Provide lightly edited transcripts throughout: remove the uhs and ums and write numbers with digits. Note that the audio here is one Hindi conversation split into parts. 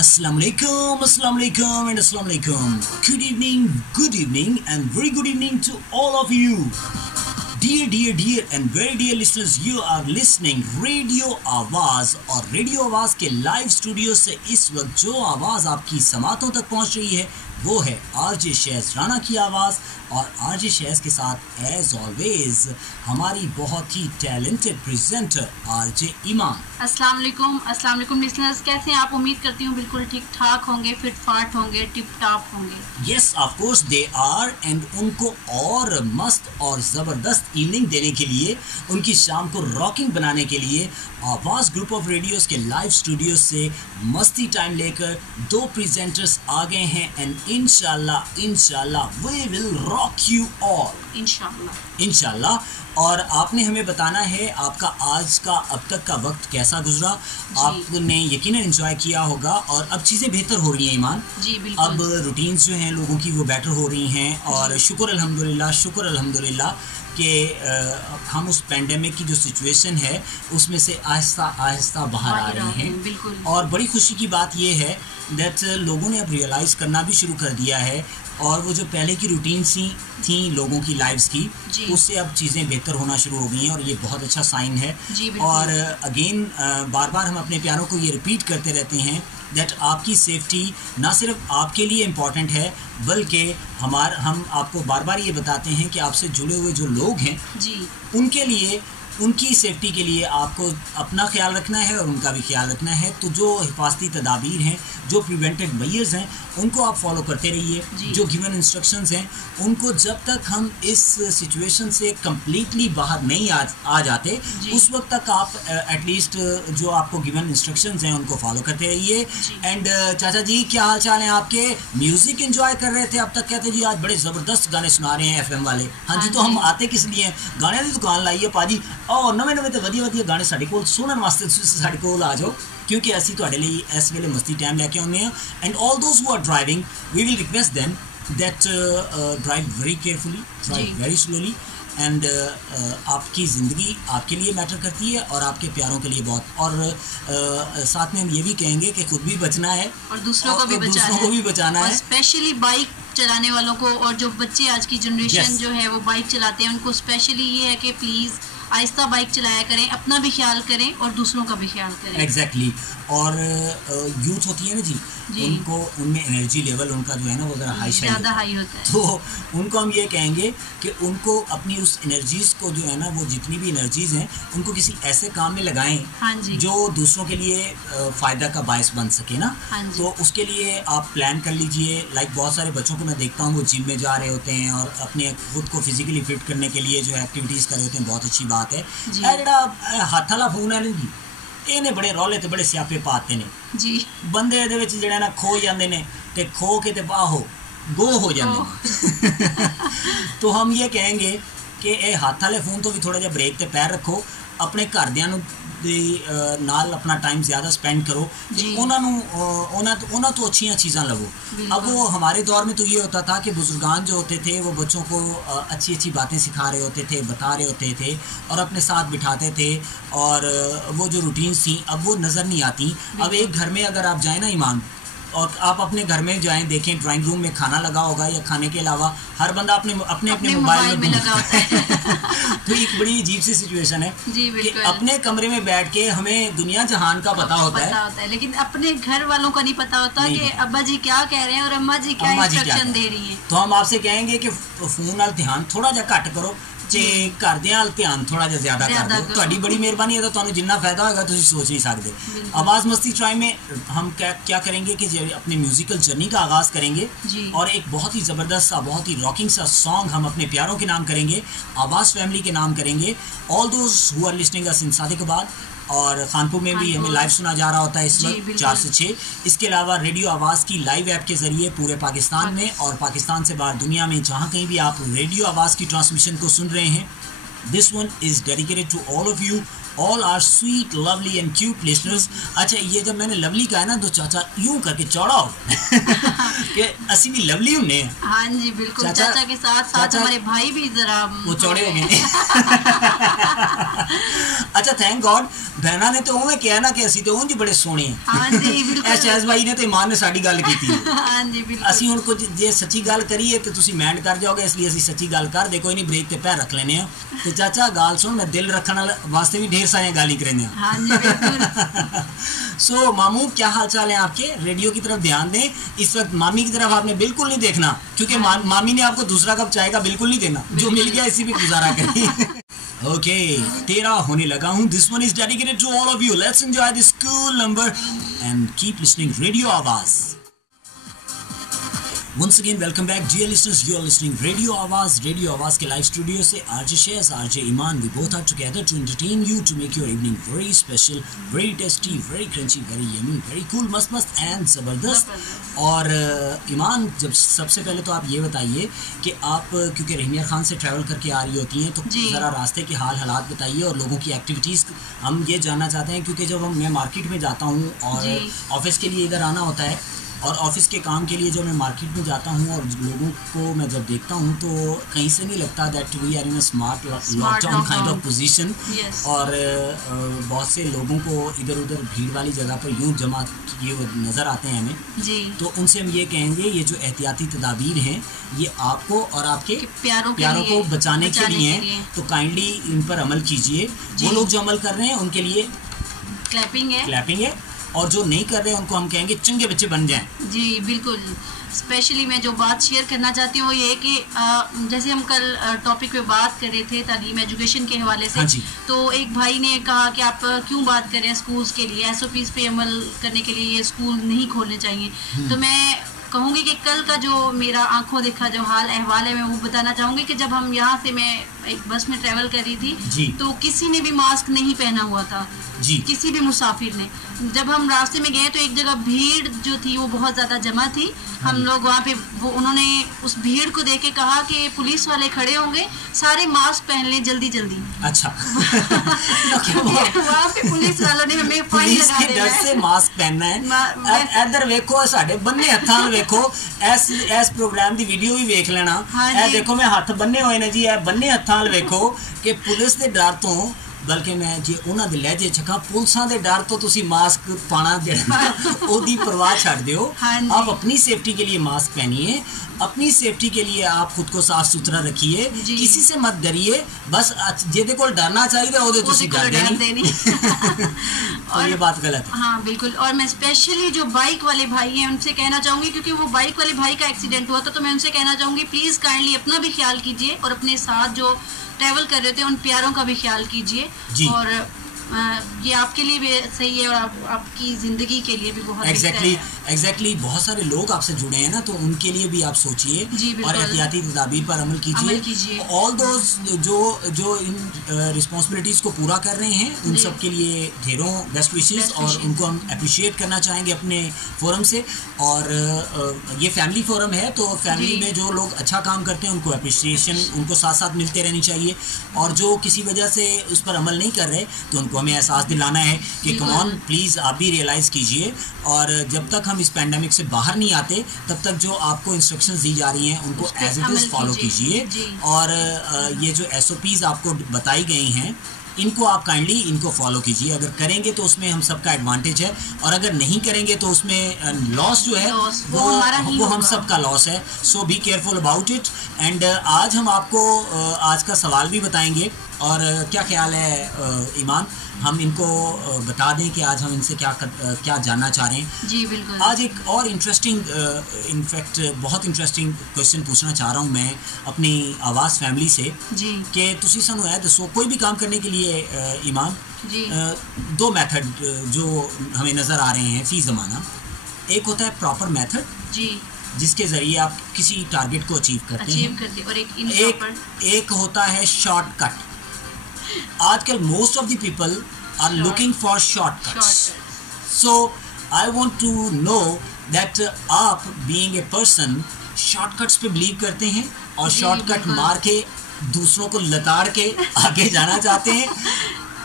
Assalamualaikum and Assalamualaikum. Good evening and very good evening to all of you. Dear and very dear listeners, you are listening radio आवाज़ और रेडियो आवाज़ के लाइव स्टूडियो से इस वक्त जो आवाज़ आपकी समातों तक पहुंच रही है वो है आरजे शहज़ राना की आवाज़। और आरजे शहज़ के साथ एज ऑलवेज हमारी बहुत ही टैलेंटेड प्रेजेंटर आरजे ईमान। अस्सलाम वालेकुम लिसनर्स, कैसे हैं आप? उम्मीद करती हूँ बिल्कुल ठीक ठाक होंगे, फिट फाट होंगे, टिप टॉप होंगे। Yes of course they are. And उनको और मस्त और ज़बरदस्त इवनिंग देने के लिए, उनकी शाम को रॉकिंग बनाने के लिए आवाज़ ग्रुप ऑफ रेडियोज़ के लाइव स्टूडियो से मस्ती टाइम लेकर दो प्रेजेंटर्स आ गए हैं। एंड इंशाल्लाह we will rock you all इंशाल्लाह। और आपने हमें बताना है आपका आज का अब तक का वक्त कैसा गुजरा। आपने यकीनन एंजॉय किया होगा और अब चीज़ें बेहतर हो रही हैं ईमान जी, बिल्कुल। अब रूटीन्स जो हैं लोगों की वो बेटर हो रही हैं और शुक्र अल्हम्दुलिल्लाह कि हम उस पेंडेमिक की जो सिचुएशन है उसमें से आहिस्ता बाहर आ रहे हैं। और बड़ी खुशी की बात ये है दैट लोगों ने अब रियलाइज़ करना भी शुरू कर दिया है और वो जो पहले की रूटीन थी लोगों की लाइफ्स की, उससे अब चीज़ें बेहतर होना शुरू हो गई हैं और ये बहुत अच्छा साइन है। और अगेन बार बार हम अपने प्यारों को ये रिपीट करते रहते हैं दैट आपकी सेफ्टी ना सिर्फ आपके लिए इम्पॉर्टेंट है बल्कि हम आपको बार बार ये बताते हैं कि आपसे जुड़े हुए जो लोग हैं उनके लिए, उनकी सेफ्टी के लिए आपको अपना ख्याल रखना है और उनका भी ख्याल रखना है। तो जो हिफाजती तदाबीर हैं, जो प्रिवेंटिव मेजर्स हैं, उनको आप फॉलो करते रहिए। जो गिवन इंस्ट्रक्शंस हैं उनको जब तक हम इस सिचुएशन से कम्प्लीटली बाहर नहीं आ जाते उस वक्त तक आप एटलीस्ट जो आपको गिवन इंस्ट्रक्शंस हैं उनको फॉलो करते रहिए। एंड चाचा जी क्या हाल चाल हैं आपके? म्यूज़िक एंजॉय कर रहे थे अब तक, कहते जी आज बड़े ज़बरदस्त गाने सुना रहे हैं FM वाले। हाँ जी, तो हम आते किस लिए? गाने की दुकान लाइए पाजी और नਵੇਂ तो वधिया गाने साढ़े कोल सुनने वास्ते साढ़े कोल आ जाओ क्योंकि असी तुहाडे लई इस वेले मस्ती टाइम लैके आउने हैं। And all those who are driving we will request them that drive very carefully, drive very slowly. And आपकी ज़िंदगी आपके लिए मैटर करती है और आपके प्यारों के लिए बहुत। और साथ में हम ये भी कहेंगे कि खुद भी बचना है और दूसरों को भी बचाना है। स्पेशली बाइक चलाने वालों को और जो बच्चे आज की जनरेशन जो है वो बाइक चलाते हैं उनको स्पेशली ये है कि प्लीज़ आहिस्ता बाइक चलाया करें, अपना भी ख्याल करें और दूसरों का भी ख्याल करें। एग्जैक्टली। और यूथ होती है ना जी, उनको उनमें एनर्जी लेवल उनका जो है ना वो ज़रा ज़्यादा हाई होता है। तो उनको हम ये कहेंगे कि उनको अपनी उस एनर्जीज़ को जो है ना वो जितनी भी एनर्जीज़ हैं उनको किसी ऐसे काम में लगाएं जो दूसरों के लिए फ़ायदा का बायस बन सके ना। तो उसके लिए आप प्लान कर लीजिए। लाइक बहुत सारे बच्चों को मैं देखता हूँ वो जिम में जा रहे होते हैं और अपने खुद को फिजिकली फिट करने के लिए जो एक्टिविटीज़ कर रहे होते हैं। बहुत अच्छी बात है। ਜਿਹੜਾ ਹੱਥ ਵਾਲਾ ਫੋਨ ਹੈ ਜੀ ਇਹਨੇ ਬੜੇ ਰੌਲੇ ਤੇ ਬੜੇ ਸਿਆਪੇ ਪਾਤੇ ਨੇ ਜੀ। ਬੰਦੇ ਇਹਦੇ ਵਿੱਚ ਜਿਹੜਾ ਨਾ ਖੋ ਜਾਂਦੇ ਨੇ ਤੇ ਖੋ ਕੇ ਤੇ ਬਾਹੋ ਗੋ ਹੋ ਜਾਂਦੇ। तो हम ये कहेंगे कि ਇਹ ਹੱਥ ਵਾਲੇ ਫੋਨ ਤੋਂ ਵੀ ਥੋੜਾ ਜਿਹਾ ਬ੍ਰੇਕ ਤੇ ਪੈਰ ਰੱਖੋ, ਆਪਣੇ ਘਰਦਿਆਂ ਨੂੰ नाल अपना टाइम ज़्यादा स्पेंड करो, उन्होंने तो अच्छी चीज़ां लवो। अब वो हमारे दौर में तो ये होता था कि बुजुर्गान जो होते थे वो बच्चों को अच्छी बातें सिखा रहे होते थे, बता रहे होते थे और अपने साथ बिठाते थे और वो जो रूटीन्स थी अब वो नज़र नहीं आती। अब एक घर में अगर आप जाएँ ना ईमान और आप अपने घर में जाएं देखें ड्राइंग रूम में खाना लगा होगा या खाने के अलावा हर बंदा अपने मोबाइल में लगा होता है। तो एक बड़ी अजीब सी सिचुएशन है कि अपने कमरे में बैठ के हमें दुनिया जहान का पता होता है लेकिन अपने घर वालों का नहीं पता होता कि अब्बा जी क्या कह रहे हैं और अम्मा जी क्या इंस्ट्रक्शन दे रही हैं। तो हम आपसे कहेंगे कि फ़ोन नाल ध्यान थोड़ा जा घट करो ते घरदियां वाल ध्यान थोड़ा जिहा ज़्यादा कर दो। तुहाडी बड़ी मेहरबानी है, तो तुहानूं जिन्ना फ़ायदा होगा तुसीं सोच नहीं सकते। आवाज़ मस्ती ट्राई में हम क्या करेंगे कि अपनी म्यूज़िकल जर्नी का आगाज़ करेंगे और एक बहुत ही ज़बरदस्त सा, बहुत ही रॉकिंग सा सॉन्ग हम अपने प्यारों के नाम करेंगे, आवाज़ फैमिली के नाम करेंगे। All those who are listening us in Sadiqabad और खानपुर में भी हमें लाइव सुना जा रहा होता है इस वक्त 4 से 6। इसके अलावा रेडियो आवाज़ की लाइव ऐप के ज़रिए पूरे पाकिस्तान में और पाकिस्तान से बाहर दुनिया में जहाँ कहीं भी आप रेडियो आवाज़ की ट्रांसमिशन को सुन रहे हैं, this one is dedicated to all of you all are sweet lovely and cute listeners. अच्छा, ये जब मैंने लवली कहा ना तो चाचा यूं करके चौड़ा हो कि असी भी लवली होने। हाँ जी बिल्कुल, चाचा के साथ साथ हमारे भाई भी जरा वो चौड़े हो गए। अच्छा, थैंक गॉड बहना ने तो उन्हें किया ना कि असी तो उंज बड़े सोहने हैं। हाँ जी बिल्कुल। शहज़ भाई ने तो ईमान ने साडी गल की थी। हाँ जी बिल्कुल। असी हुण कुछ जे सच्ची गल करिए तो तुसी माइंड कर जाओगे, इसलिए असी सच्ची गल कर दे, कोई नहीं ब्रेक ते पैर रख लेने। तो चाचा गाल सुन, मैं दिल रखने वास्ते भी ढेर सारी गाली करेंगे। हाँ जी बिल्कुल। सो मामू, क्या हाल चाल है आपके? रेडियो की तरफ ध्यान दें। इस वक्त मामी की तरफ आपने बिल्कुल नहीं देखना, क्योंकि मामी ने आपको दूसरा कप चाय का बिल्कुल नहीं देना, जो मिल गया इसी पे गुजारा करिए। ओके, तेरा होने लगा हूँ। This one is dedicated to all of you. Let's enjoy this cool number and keep listening radio Awaz. Once again, welcome back, dear listeners. You are listening Radio Awaz के live studio से RJ Shaz, RJ Iman. We both are together to entertain you, to make your evening very special, very tasty, very crunchy, very yummy, very cool, मस्त and ज़बरदस्त। और ईमान, जब सबसे पहले तो आप ये बताइए कि आप क्योंकि रहमिया खान से ट्रैवल करके आ रही होती हैं, तो ज़रा रास्ते के हालात बताइए और लोगों की एक्टिविटीज़ हम ये जानना चाहते हैं, क्योंकि जब मैं मार्केट में जाता हूँ और ऑफिस के लिए इधर आना होता है, और ऑफिस के काम के लिए जब मैं मार्केट में जाता हूँ और लोगों को मैं जब देखता हूँ तो कहीं से नहीं लगता that we are in a smart lockdown kind of position. और बहुत से लोगों को इधर उधर भीड़ वाली जगह पर यूँ जमा किए हुए नज़र आते हैं हमें जी। तो उनसे हम ये कहेंगे, ये जो एहतियाती तदाबीर हैं ये आपको और आपके प्यारों को बचाने के लिए हैं, तो काइंडली इन पर अमल कीजिए। वो लोग जो अमल कर रहे हैं उनके लिए क्लैपिंग है, और जो नहीं कर रहे हैं उनको हम कहेंगे चंगे बच्चे बन जाएं। जी बिल्कुल। स्पेशली मैं जो बात शेयर करना चाहती हूँ वो ये है कि जैसे हम कल टॉपिक पे बात कर रहे थे तालीम एजुकेशन के हवाले से। हाँ, तो एक भाई ने कहा कि आप क्यों बात करें स्कूल्स के लिए, SOPs पे अमल करने के लिए ये स्कूल नहीं खोलने चाहिए। तो मैं कहूँगी कि कल का जो मेरा आंखों देखा जो हाल अहवाल है मैं वो बताना चाहूँगी कि जब हम यहाँ से मैं एक बस में ट्रैवल कर रही थी तो किसी ने भी मास्क नहीं पहना हुआ था जी। किसी भी मुसाफिर ने। जब हम रास्ते में गए तो एक जगह भीड़ जो थी वो बहुत ज़्यादा जमा थी। हम लोग वहाँ पे उन्होंने उस भीड़ को देख के कहा कि पुलिस वाले खड़े होंगे, सारे मास्क पहन लें जल्दी। अच्छा। वहाँ पे पुलिस वालों ने हमें फाइन लगा दिया है। मास्क पहनना है। इधर देखो साढ़े बन्ने हत्थां देखो, इस प्रोग्राम की वीडियो भी देख लेना। देखो मैं हत्थ बन्ने हुए ने जी, बन्ने हत्थां देखो कि पुलिस के डर तो, बल्कि मैं जे उन्हां दे लहजे चखा पुलिसां दे डर तो तुसी मास्क पाना ओदी परवाह छड़ दियो। आप अपनी सेफ्टी के लिए मास्क पहनिए, अपनी सेफ्टी के लिए आप खुद को साफ सुथरा रखिए, किसी से मत डरिए। बस जेदे कोल डरना चाहिए ओदे तुसी डर देनी। और ये बात गलत है। हाँ बिल्कुल। और मैं स्पेशली जो बाइक वाले भाई हैं उनसे कहना चाहूँगी, क्योंकि वो बाइक वाले भाई का एक्सीडेंट हुआ था, तो मैं उनसे कहना चाहूँगी प्लीज़ काइंडली अपना भी ख्याल कीजिए और अपने साथ जो ट्रैवल कर रहे थे उन प्यारों का भी ख्याल कीजिए। और ये आपके लिए भी सही है और आपकी ज़िंदगी के लिए भी बहुत एग्जैक्टली बहुत सारे लोग आपसे जुड़े हैं ना, तो उनके लिए भी आप सोचिए और एहतियाती तदाबीर पर अमल कीजिए। ऑल दोज जो इन रिस्पॉन्सिबिलिटीज़ को पूरा कर रहे हैं उन सब के लिए ढेरों बेस्ट विशेस, और उनको हम अप्रिशिएट करना चाहेंगे अपने फोरम से। और ये फैमिली फोरम है, तो फैमिली में जो लोग अच्छा काम करते हैं उनको अप्रिशिएशन उनको साथ साथ मिलते रहनी चाहिए, और जो किसी वजह से उस पर अमल नहीं कर रहे तो उनको हमें एहसास दिलाना है कि कम ऑन प्लीज़ आप भी रियलाइज़ कीजिए। और जब तक हम इस पैंडेमिक से बाहर नहीं आते तब तक जो आपको इंस्ट्रक्शंस दी जा रही हैं उनको एज इट इज़ फॉलो कीजिए। और ये जो SOPs आपको बताई गई हैं इनको आप काइंडली इनको फॉलो कीजिए। अगर करेंगे तो उसमें हम सबका एडवांटेज है, और अगर नहीं करेंगे तो उसमें लॉस जो है वो हम सबका लॉस है। So be careful about it. And आज हम आपको आज का सवाल भी बताएंगे, और क्या ख्याल है ईमान, हम इनको बता दें कि आज हम इनसे क्या जानना चाह रहे हैं। जी बिल्कुल। आज एक और इंटरेस्टिंग इनफैक्ट बहुत इंटरेस्टिंग क्वेश्चन पूछना चाह रहा हूँ मैं अपनी आवाज़ फैमिली से जी, कि तुसी सानू है दसो कोई भी काम करने के लिए ईमान जी 2 मेथड जो हमें नज़र आ रहे हैं फी ज़माना। एक होता है प्रॉपर मेथड जी, जिसके ज़रिए आप किसी टारगेट को अचीव करते हैं, और एक होता है शॉर्टकट। आजकल most of the people are looking for shortcuts. So I want to know that आप बीइंग ए पर्सन शॉर्टकट्स पे बिलीव करते हैं और शॉर्टकट मार के दूसरों को लताड़ के आगे जाना चाहते हैं,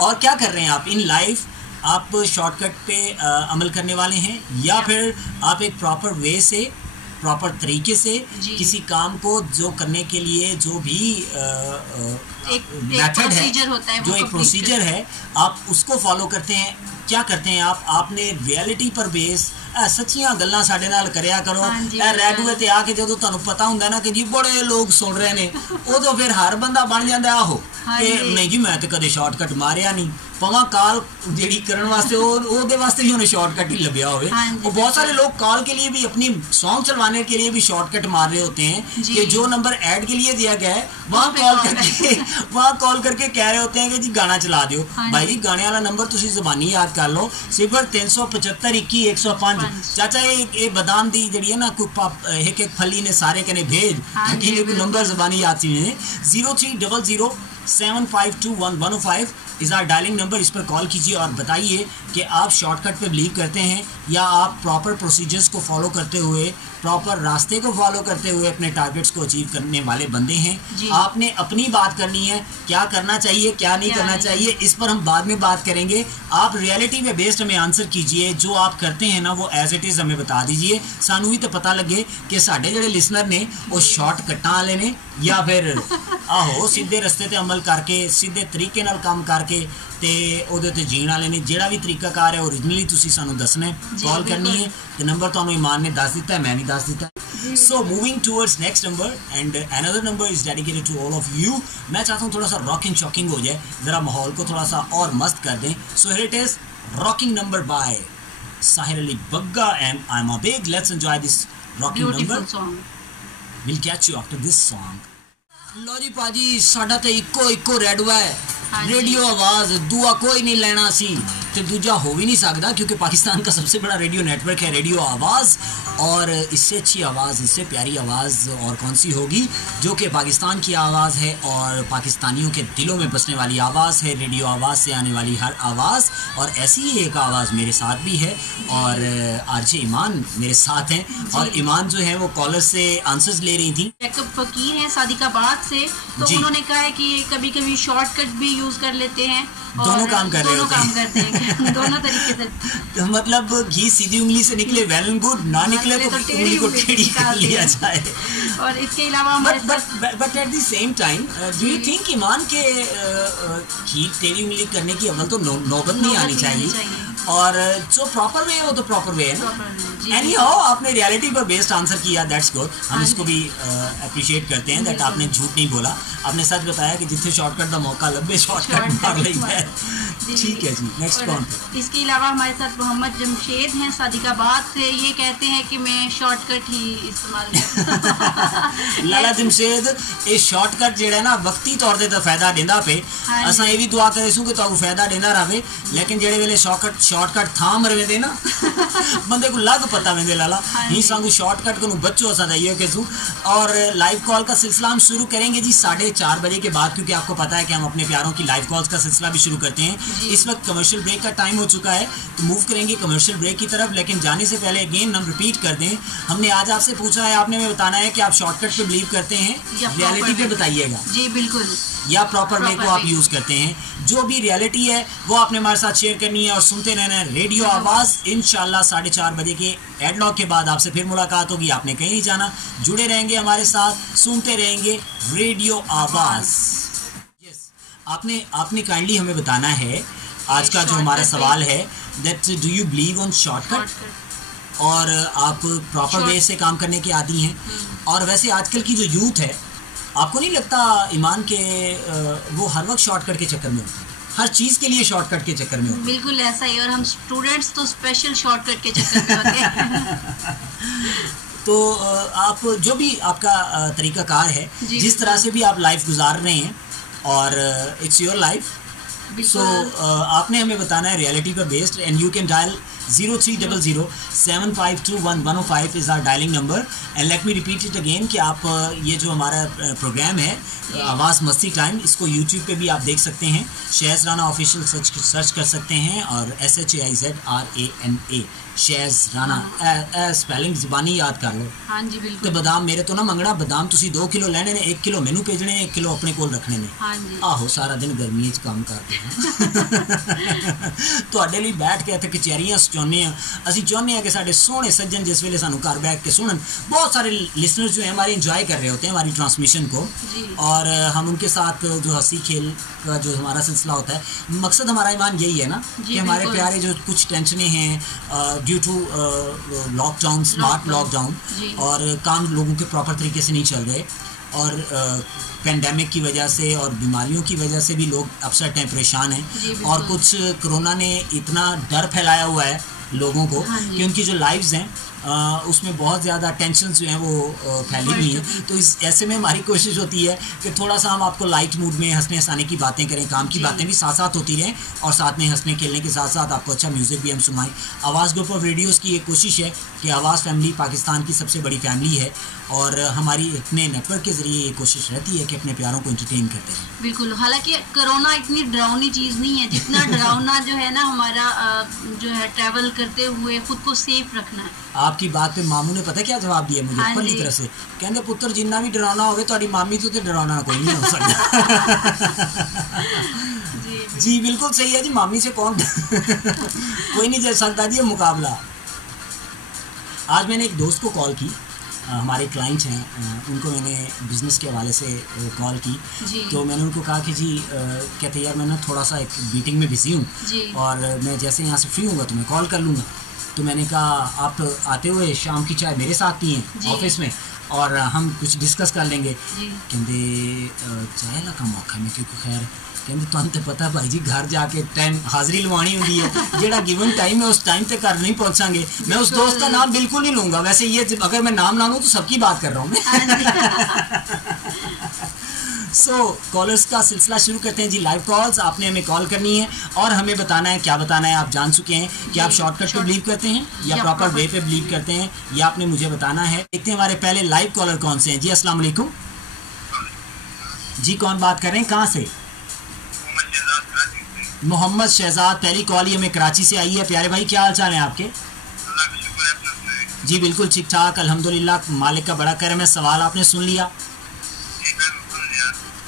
और क्या कर रहे हैं आप इन लाइफ? आप शॉर्टकट पे अमल करने वाले हैं या फिर आप एक प्रॉपर वे से, प्रॉपर तरीके से किसी काम को जो करने के लिए जो भी मेथड है, जो एक प्रोसीजर है, आप उसको फॉलो करते हैं? क्या करते हैं आप? आपने रियलिटी पर बेस सच्चियां गल्लां साडे नाल करया करो। रेडियो ते आके जो तुहानू पता हुंदा ना कि जी बड़े लोग सुन रहे ने, उदों फिर हर बंदा बन जाता आहो कि नहीं जी मैं तो कदे शॉर्टकट मारिया नहीं, पवा कॉल जेडी करन वास्ते ओदे वास्ते ही उन्हें शॉर्टकट ही लभ्या होवे। और बहुत सारे लोग कॉल के लिए भी, अपनी सॉन्ग चलवाने के लिए भी शॉर्टकट मार रहे होते हैं कि जो नंबर ऐड के लिए दिया गया है वहाँ कॉल करके कह रहे होते हैं कि जी गाना चला दियो। भाई जी गाने वाला नंबर तुसी ज़बानी याद कर लो, 0375 21 105। चाचा ये बादाम दी जड़ी है ना, एक एक फली ने सारे कने भेज ताकि नंबर ज़बानी याद सी 0300 7521105 इज़ आर डायलिंग नंबर। इस पर कॉल कीजिए और बताइए कि आप शॉर्टकट पे बिलीव करते हैं या आप प्रॉपर प्रोसीजर्स को फॉलो करते हुए, प्रॉपर रास्ते को फॉलो करते हुए अपने टारगेट्स को अचीव करने वाले बंदे हैं। आपने अपनी बात करनी है, क्या करना चाहिए क्या नहीं करना चाहिए इस पर हम बाद में बात करेंगे। आप रियलिटी में बेस्ड हमें आंसर कीजिए, जो आप करते हैं ना वो एज इट इज़ हमें बता दीजिए, सानू भी तो पता लगे कि साढ़े जोड़े लिसनर ने वो शॉर्टकट्टां वाले ने या फिर आहो सीधे रस्ते ते अमल करके सीधे तरीके नाल काम करके ते ओदे ते जीण वाले ने। जेड़ा भी तरीकाकार है ओरिजिनली तुसी सानू दसना है, कॉल करनी है ते नंबर तुहानू ईमान ने दस दिता है, मैं भी दस दिता है। So moving towards next number and another number is dedicated to all of you. मैं चाहता हूँ थोड़ा सा रॉकिंग शॉकिंग हो जाए, ज़रा माहौल को थोड़ा सा और मस्त कर दें। So here it is rocking number by Sahir Ali Bagga and I am a big. Let's enjoy this rocking number. Will catch you after this song. लो जी भाजी साडा तो इको रेडियो है, रेडियो आवाज़, दुआ कोई नहीं लेना सी तो दूजा हो भी नहीं सकता, क्योंकि पाकिस्तान का सबसे बड़ा रेडियो नेटवर्क है रेडियो आवाज़। और इससे अच्छी आवाज़, इससे प्यारी आवाज़ और कौन सी होगी, जो कि पाकिस्तान की आवाज़ है और पाकिस्तानियों के दिलों में बसने वाली आवाज़ है। रेडियो आवाज़ से आने वाली हर आवाज़, और ऐसी ही एक आवाज़ मेरे साथ भी है और आरजे ईमान मेरे साथ हैं। और ईमान जो है वो कॉलर से आंसर्स ले रही थी। फकीर हैं सादिकाबाद से, तो उन्होंने कहा है कि कभी कभी शॉर्टकट भी यूज़ कर लेते हैं, दोनों काम कर रहे होते हैं दोनों तरीके से। मतलब घी सीधी उंगली से निकले वेल एंड गुड, ना निकले तो उंगली को टेढ़ी कर लिया जाए। और इसके अलावा but at the same time do you think ईमान के घी टेढ़ी उंगली करने की अमल तो नौबत नहीं आनी चाहिए, और जो प्रॉपर वे है वो तो प्रॉपर वे है ना। एनीहाउ आपने रियलिटी पर बेस्ड आंसर किया, दैट्स गुड। हम इसको भी अप्रिशिएट करते हैं दैट आपने झूठ नहीं बोला, आपने सच बताया कि जिथे शॉर्टकट का मौका लगे शॉर्टकट मार लेंगे। ठीक है जी, नेक्स्ट कौन? इसके अलावा हमारे साथ मोहम्मद जमशेद हैं सादिकाबाद से, ये कहते हैं कि मैं शॉर्टकट ही इस्तेमाल करता लाला जमशेद ये शॉर्टकट जेड़ा ना वक्ती तौर ते तो फायदा देंदा पे, असां ये भी दुआ करेसूं कि तुहानू फायदा देंदा रहे, लेकिन जेड़े वेले शॉर्टकट थाम रहे ना बंदे को लग पता वेंदे लाला ही सांगू शॉर्टकट को बच्चों असा दैयो के सू। और लाइव कॉल का सिलसिला हम शुरू करेंगे जी 4:30 बजे के बाद, क्योंकि आपको पता है कि हम अपने प्यारों की लाइव कॉल्स का सिलसिला भी शुरू करते हैं। इस वक्त कमर्शियल ब्रेक का टाइम हो चुका है, तो मूव करेंगे कमर्शियल ब्रेक की तरफ, लेकिन जाने से पहले अगेन हम रिपीट कर दें, हमने आज आपसे पूछा है, आपने हमें बताना है कि आप शॉर्टकट पे बिलीव करते हैं, रियलिटी पे बताइएगा जी बिल्कुल, या प्रॉपर वे को आप यूज़ करते हैं। जो भी रियलिटी है वो आपने हमारे साथ शेयर करनी है और सुनते रहना है रेडियो आवाज़। इंशाल्लाह 4:30 बजे के एडलॉक के बाद आपसे फिर मुलाकात होगी, आपने कहीं नहीं जाना, जुड़े रहेंगे हमारे साथ, सुनते रहेंगे रेडियो आवाज़। यस, आपने काइंडली हमें बताना है आज का जो हमारा सवाल है, that do you believe on shortcut, और आप प्रॉपर वे से काम करने के आदी हैं। और वैसे आजकल की जो यूथ है, आपको नहीं लगता ईमान के वो हर वक्त शॉर्टकट के चक्कर में होते हैं, हर चीज़ के लिए शॉर्टकट के चक्कर में होते हैं? बिल्कुल ऐसा ही, और हम स्टूडेंट्स तो स्पेशल शॉर्टकट के चक्कर में होते हैं। तो आप जो भी आपका तरीकाकार है, जिस तरह से भी आप लाइफ गुजार रहे हैं, और इट्स योर लाइफ, सो आपने हमें बताना है रियलिटी पर based, and you can dial 0300 7521105 is our dialing number. And let me repeat it again कि आप ये जो हमारा प्रोग्राम है आवाज़ मस्ती टाइम, इसको यूट्यूब पे भी आप देख सकते हैं, शहज़ राना ऑफिशियल सर्च कर सकते हैं, और SHAIZRANA शहज़ राना स्पेलिंग ज़बानी याद कर लो। हाँ जी बिल्कुल। तो बादाम मेरे तो ना मंगना, बादाम तुसी 2 किलो लेने ने, 1 किलो मैनू भेजने, 1 किलो अपने कोल रखने ने। हाँ जी। आहो सारा दिन गर्मी च काम कर ਤੁਹਾਡੇ ਲਈ ਬੈਠ ਕੇ ਇੱਥੇ ਕਚਹਿਰੀਆਂ ਸਜਾਉਂਦੇ ਹਾਂ ਅਸੀਂ ਚਾਹੁੰਦੇ हैं कि साढ़े सोहने सज्जन जिस वेले सानू घर बैठ के सुनन बहुत सारे लिसनर्स जो हैं हमारे इंजॉय कर रहे होते हैं हमारी ट्रांसमिशन को और हम उनके साथ जो हंसी खेल का जो हमारा सिलसिला होता है मकसद हमारा ईमान यही है ना कि हमारे प्यारे जो कुछ टेंशनें हैं due to lockdown smart lockdown और काम लोगों के प्रॉपर तरीके से नहीं चल रहे और पेंडेमिक की वजह से और बीमारियों की वजह से भी लोग अपसेट हैं परेशान हैं और कुछ कोरोना ने इतना डर फैलाया हुआ है लोगों को कि उनकी जो लाइव्स हैं उसमें बहुत ज़्यादा टेंशन जो हैं वो फैली हुई हैं तो इस ऐसे में हमारी कोशिश होती है कि थोड़ा सा हम आपको लाइट मूड में हंसने हंसाने की बातें करें काम की बातें भी साथ साथ होती रहें और साथ में हंसने खेलने के साथ साथ आपको अच्छा म्यूज़िक भी हम सुनाएं। आवाज़ ग्रुप ऑफ रेडियोज़ की ये कोशिश है कि आवाज़ फैमिली पाकिस्तान की सबसे बड़ी फैमिली है और हमारी अपने नेटवर्क के ज़रिए ये कोशिश रहती है कि अपने प्यारों को एंटरटेन करते हैं। बिल्कुल, हालांकि कोरोना इतनी डरावनी चीज़ नहीं है जितना डरावना जो है ना हमारा जो है ट्रैवल करते हुए खुद को सेफ रखना है। आपकी बात पे मामू ने पता क्या जवाब दिया मुझे पहली तरह से कहते पुत्र जिन्ना भी डराना होवे ਤੁਹਾਡੀ मामी तो डराना कोई नहीं हो सकता। जी बिल्कुल सही है जी मामी से कौन कोई नहीं जा सकता जी मुकाबला। आज मैंने एक दोस्त को कॉल की हमारे क्लाइंट हैं उनको मैंने बिज़नेस के हवाले से कॉल की तो मैंने उनको कहा कि जी कहते यार मैं ना थोड़ा सा एक मीटिंग में बिज़ी हूँ और मैं जैसे यहाँ से फ्री हूँगा तो मैं कॉल कर लूँगा। तो मैंने कहा आप आते हुए शाम की चाय मेरे साथ पिए ऑफिस में और हम कुछ डिस्कस कर लेंगे। कहते चाय ला का मौका मैं क्योंकि खैर कहते तुम तो पता भाई जी घर जाके टाइम हाज़री लवानी होती है जेड़ा गिवन टाइम है उस टाइम तक घर नहीं पहुँचांगे। मैं उस दोस्त का नाम बिल्कुल नहीं लूँगा वैसे ये अगर मैं नाम ना लूँ तो सबकी बात कर रहा हूँ मैं। सो कॉलर्स का सिलसिला शुरू करते हैं जी। लाइव कॉल्स आपने हमें कॉल करनी है और हमें बताना है क्या बताना है। आप जान चुके हैं कि आप शॉर्टकट पे बिलीव करते हैं या प्रॉपर वे पे बिलीव करते हैं ये आपने मुझे बताना है। देखते हैं हमारे पहले लाइव कॉलर कौन से हैं जी। अस्सलाम वालेकुम जी कौन बात कर रहे हैं कहाँ से? मोहम्मद शहजाद पहली कॉल ही हमें कराची से आई है। प्यारे भाई क्या हाल चाल है आपके? जी बिल्कुल ठीक ठाक अल्हम्दुलिल्लाह मालिक का बड़ा करम है। सवाल आपने सुन लिया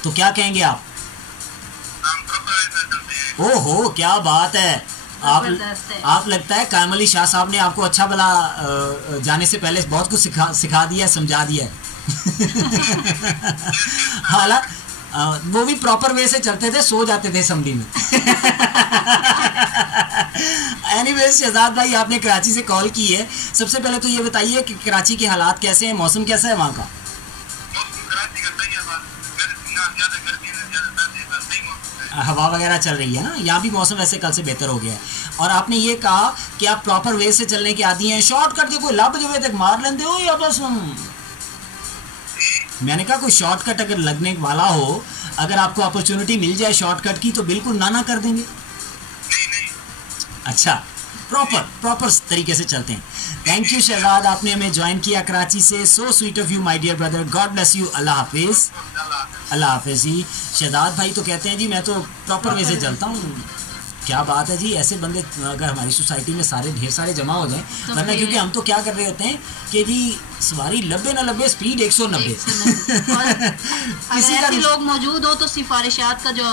तो क्या कहेंगे आप? ओहो क्या बात है आप लगता है कायम अली शाह साहब ने आपको अच्छा भला जाने से पहले बहुत कुछ सिखा दिया समझा दिया है। हालांकि वो भी प्रॉपर वे से चलते थे सो जाते थे असेंबली में। एनीवेज शहजाद भाई आपने कराची से कॉल की है। सबसे पहले तो ये बताइए कि कराची के हालात कैसे हैं मौसम कैसा है वहाँ का? हवा वगैरह चल रही है ना यहाँ भी मौसम वैसे कल से बेहतर हो गया है। और आपने ये कहा कि आप प्रॉपर वे से चलने के आदी हैं शॉर्टकट के कोई लब जो तक मार लेते हो या बस मैंने कहा कोई शॉर्टकट अगर लगने वाला हो अगर आपको अपॉर्चुनिटी मिल जाए शॉर्टकट की तो बिल्कुल ना कर देंगे। अच्छा प्रॉपर तरीके से चलते हैं। थैंक यू शहजाद आपने हमें ज्वाइन किया कराची से। So sweet of you my dear brother God bless you Allah हाफिज़। अल्लाह हाफिज़ जी। शहजाद भाई तो कहते हैं जी मैं तो प्रॉपर वे से चलता हूँ। क्या बात है जी ऐसे बंदे अगर हमारी सोसाइटी में सारे ढेर सारे जमा हो जाएं तो वरना क्योंकि हम तो क्या कर रहे होते हैं कि जी सवारी 90 ना 90 स्पीड 190 किसी का लोग मौजूद हो तो सिफारिशात का जो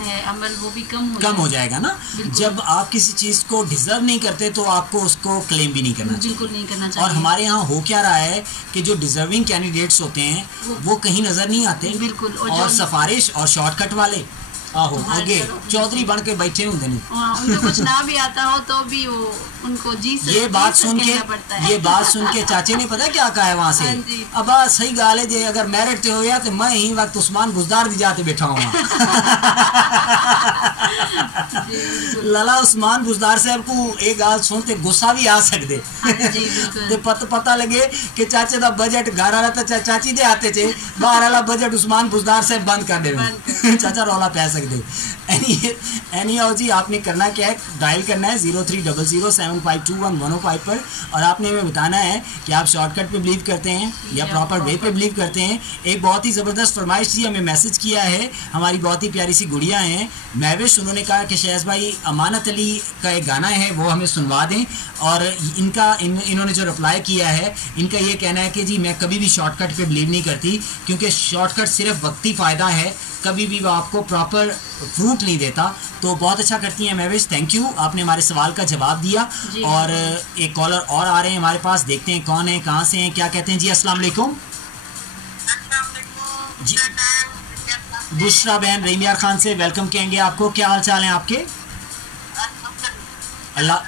है अमल वो भी कम हो जाएगा ना। जब आप किसी चीज़ को डिजर्व नहीं करते तो आपको उसको क्लेम भी नहीं करना बिल्कुल नहीं करना चाहिए। और हमारे यहाँ हो क्या रहा है कि जो डिजर्विंग कैंडिडेट्स होते हैं वो कहीं नजर नहीं आते बिल्कुल और सिफारिश और शॉर्टकट वाले आहो आगे चौधरी बन के बैठे होंगे उनको कुछ ना भी आता हो तो भी वो उनको जी ये बात सुन के चाचे ने पता क्या कहा है वहाँ से अब सही गाल है जे अगर मैरिट हो गया तो मैं ही वक्त उस्मान बुजदार दी जाते बैठा हूँ। लाला उस्मान बुजदार साहब को एक गाल सुनते गुस्सा भी आ सकते तो पता लगे कि चाचे का बजट घर वाला तो चाची दे आते थे बाहर वाला बजट उस्मान बुजदार साहब बंद कर दे चाचा रौला पै सकते। एनी आओ जी आपने करना क्या है डायल करना है 0300752110 पर और आपने हमें बताना है कि आप शॉर्टकट पे बिलीव करते हैं या प्रॉपर वे पे बिलीव करते हैं। एक बहुत ही ज़बरदस्त फरमाइश थी हमें मैसेज किया है हमारी बहुत ही प्यारी सी गुड़िया हैं महविश उन्होंने कहा कि शहज़ भाई अमानत अली का एक गाना है वो हमें सुनवा दें और इन्होंने जो रिप्लाई किया है इनका ये कहना है कि जी मैं कभी भी शॉर्टकट पे बिलीव नहीं करती क्योंकि शॉर्टकट सिर्फ वक्ती फ़ायदा है कभी भी वो आपको प्रॉपर फ्रूट नहीं देता। तो बहुत अच्छा करती हैं महविश, थैंक यू, आपने हमारे सवाल का जवाब दिया। और एक कॉलर और आ रहे हैं हमारे पास, देखते हैं कौन है, कहाँ से हैं, क्या कहते हैं जी। अस्सलाम वालेकुम जी, बुशरा बहन रेमियार खान से वेलकम कहेंगे आपको। क्या हाल चाल हैं आपके? अल्लाह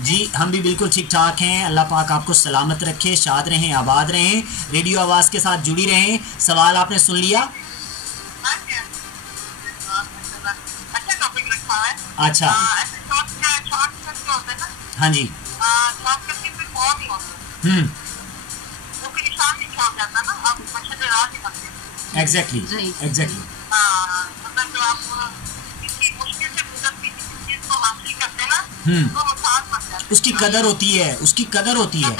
जी, हम भी बिल्कुल ठीक ठाक हैं। अल्लाह पाक आपको सलामत रखे, शाद रहें, आबाद रहें, रेडियो आवाज़ के साथ जुड़ी रहें। सवाल आपने सुन लिया? अच्छा, हाँ जी, एग्जैक्टली एग्जैक्टली, उसकी कदर होती है, उसकी कदर होती है।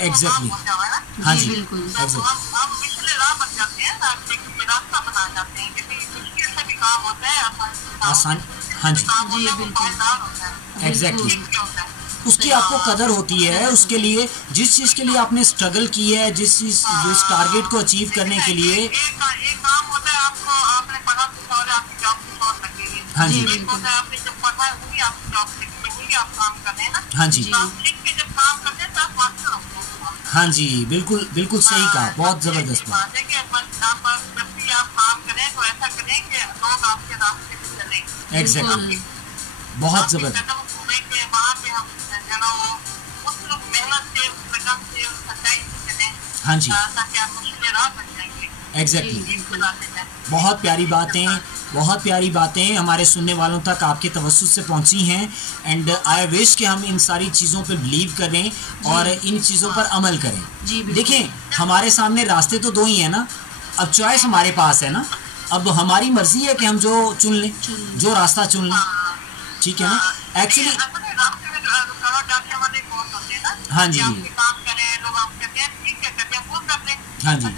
एग्जैक्टली, हाँ जी, आसान, हाँ जी, एग्जैक्टली, उसकी आपको कदर होती है। उसके लिए जिस चीज़ के लिए आपने स्ट्रगल की है, जिस टारगेट को अचीव करने के लिए, हाँ जी, हाँ जी, हाँ जी, बिल्कुल बिल्कुल सही कहा, बहुत ज़बरदस्त बात। एग्जैक्टली, बहुत ज़बरदस्त, हाँ जी, एग्जैक्टली, बहुत प्यारी बातें, बहुत प्यारी बातें हमारे सुनने वालों तक आपके तवज्जुह से पहुंची हैं। एंड आई विश कि हम इन सारी चीज़ों पर बिलीव करें और इन चीज़ों पर अमल करें। देखें, हमारे सामने रास्ते तो दो ही हैं ना, अब चॉइस हमारे पास है ना, अब हमारी मर्जी है कि हम जो चुन लें, जो रास्ता चुन लें, ठीक है ना। एक्चुअली हाँ जी, हाँ जी,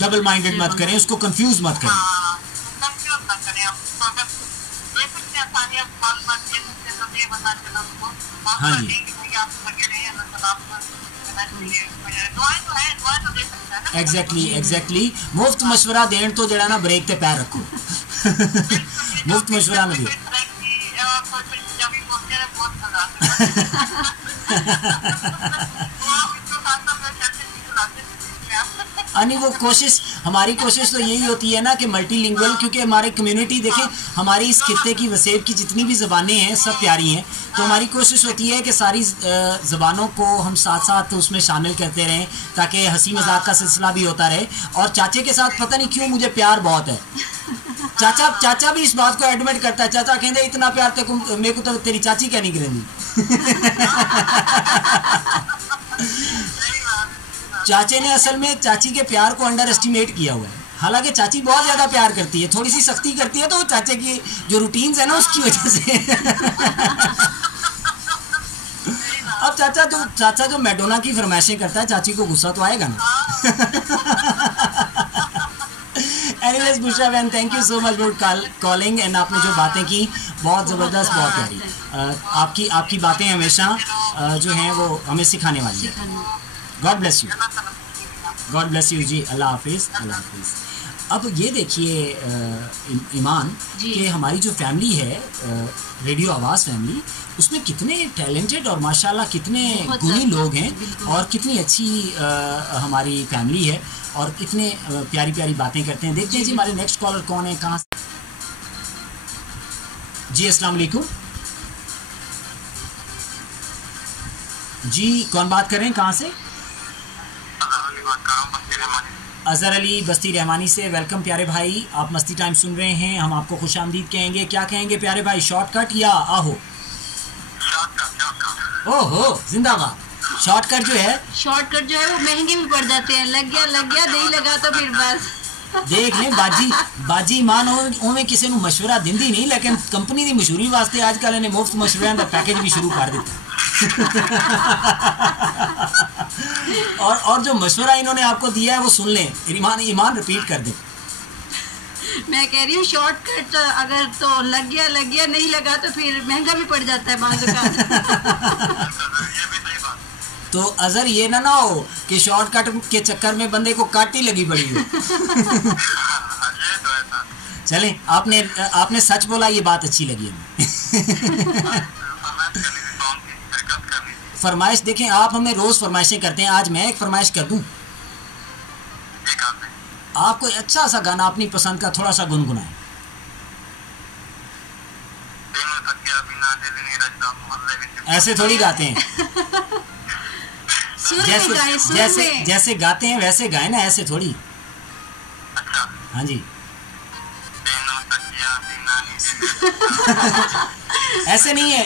डबल माइंडेड मत करें, उसको कंफ्यूज मत करें। हाँ जी, एग्जैक्टली एग्जैक्टली, मुफ्त मशवरा देन तो जड़ा ना ब्रेक ते पैर रखो। मुफ्त मशवरा ना दियो। नहीं, वो कोशिश, हमारी कोशिश तो यही होती है ना कि मल्टीलिंगुअल, क्योंकि हमारी कम्युनिटी देखें, हमारी इस खित्ते की वसेब की जितनी भी ज़बानें हैं सब प्यारी हैं, तो हमारी कोशिश होती है कि सारी ज़बानों को हम साथ साथ उसमें शामिल करते रहें ताकि हंसी मजाक का सिलसिला भी होता रहे। और चाचे के साथ पता नहीं क्यों मुझे प्यार बहुत है। चाचा भी इस बात को एडमिट करता है। चाचा कहते इतना प्यार तक मेरे को तो तेरी चाची क्या नहीं करेंगी। चाचे ने असल में चाची के प्यार को अंडर एस्टिमेट किया हुआ है। हालांकि चाची बहुत ज़्यादा प्यार करती है, थोड़ी सी सख्ती करती है, तो वो चाचे की जो रूटीन्स है ना उसकी वजह से। अब चाचा जो मैडोना की फरमाइशें करता है, चाची को गुस्सा तो आएगा ना। एनीवेज बुशरा बहन, thank you so much for calling. And आपने जो बातें की बहुत ज़बरदस्त, बहुत प्यारी। आपकी बातें हमेशा जो हैं वो हमें सिखाने वाली है। God bless you, God bless you ji, Allah हाफिज़, अल्लाह हाफिज़। अब ये देखिए ईमान कि हमारी जो फैमिली है रेडियो आवाज़ फैमिली, उसमें कितने टैलेंटेड और माशाल्लाह कितने गुणी लोग हैं और कितनी अच्छी हमारी फैमिली है और कितने प्यारी प्यारी बातें करते हैं। देखते हैं जी हमारे नेक्स्ट कॉलर कौन है, कहाँ से जी। अस्सलाम वालेकुम जी, कौन बात कर रहे हैं, कहाँ से? अज़हर अली बस्ती रहमानी से। वेलकम प्यारे भाई, आप मस्ती टाइम सुन रहे हैं, हम आपको खुशामदीद कहेंगे। क्या कहेंगे प्यारे भाई, शॉर्टकट या आहो? ओहो जिंदाबाद। शॉर्टकट जो है वो महंगे भी पड़ जाते हैं। लग गया नहीं लगा तो फिर बस देख लें। बाजी मान उवें किसी को मशवरा दिंदी नहीं, लेकिन कंपनी की मशहूरी वास्ते आजकल इन्हें मुफ्त मशवरियां का पैकेज भी शुरू कर दिता। और जो मशवरा इन्होंने आपको दिया है वो सुन लें, ईमान रिपीट कर दें। मैं कह रही हूँ शॉर्टकट अगर तो लग गया, नहीं लगा तो फिर महंगा भी पड़ जाता है बाज़ औक़ात। तो अजहर ये ना हो कि शॉर्टकट के चक्कर में बंदे को काटी लगी पड़ी हो। चलें, आपने सच बोला, ये बात अच्छी लगी हमें। फरमाइश देखें, आप हमें रोज फरमाइशें करते हैं, आज मैं एक फरमाइश कर दूं। आप कोई अच्छा सा गाना अपनी पसंद का थोड़ा सा गुनगुनाएं। ऐसे थोड़ी गाते हैं, जैसे गाते हैं वैसे गाए ना, ऐसे थोड़ी। हाँ जी। ऐसे नहीं है,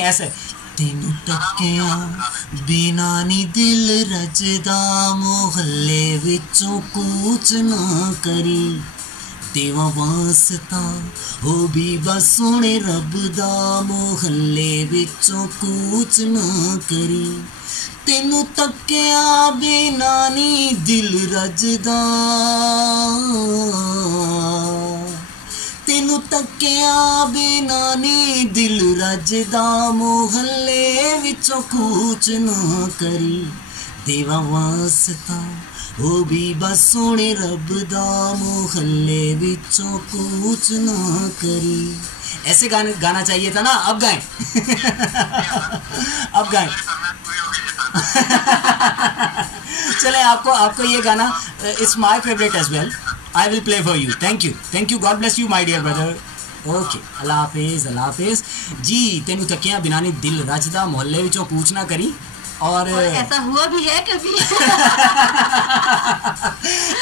ऐसे तेनू तकिया बिना नी दिल रजदा, मोहल्ले विचों कूच ना करी, देवा वास्ता हो भी बस सोने रब दा, मोहल्ले विचों कूच ना करी, तेनू तकिया बिना नी दिल रजदा, तेनू तकिया बिना नी दिल रजदा, मोहल्ले विचों कूच ना करी, देवा वास्ता हो भी बस सोने रब दा, मोहल्ले विचों कूच ना करी। ऐसे गाना चाहिए था ना, अब गाएं। अब गाएं। चले, आपको ये गाना, it's my favourite as well, I will play for you. Thank you. God bless you, my dear brother. Okay. अल्लाह हाफिज जी। तेनू तकिया बिना नी दिल रजदा, मोहल्ले विचों कूच ना करी। और ऐसा हुआ भी है कभी?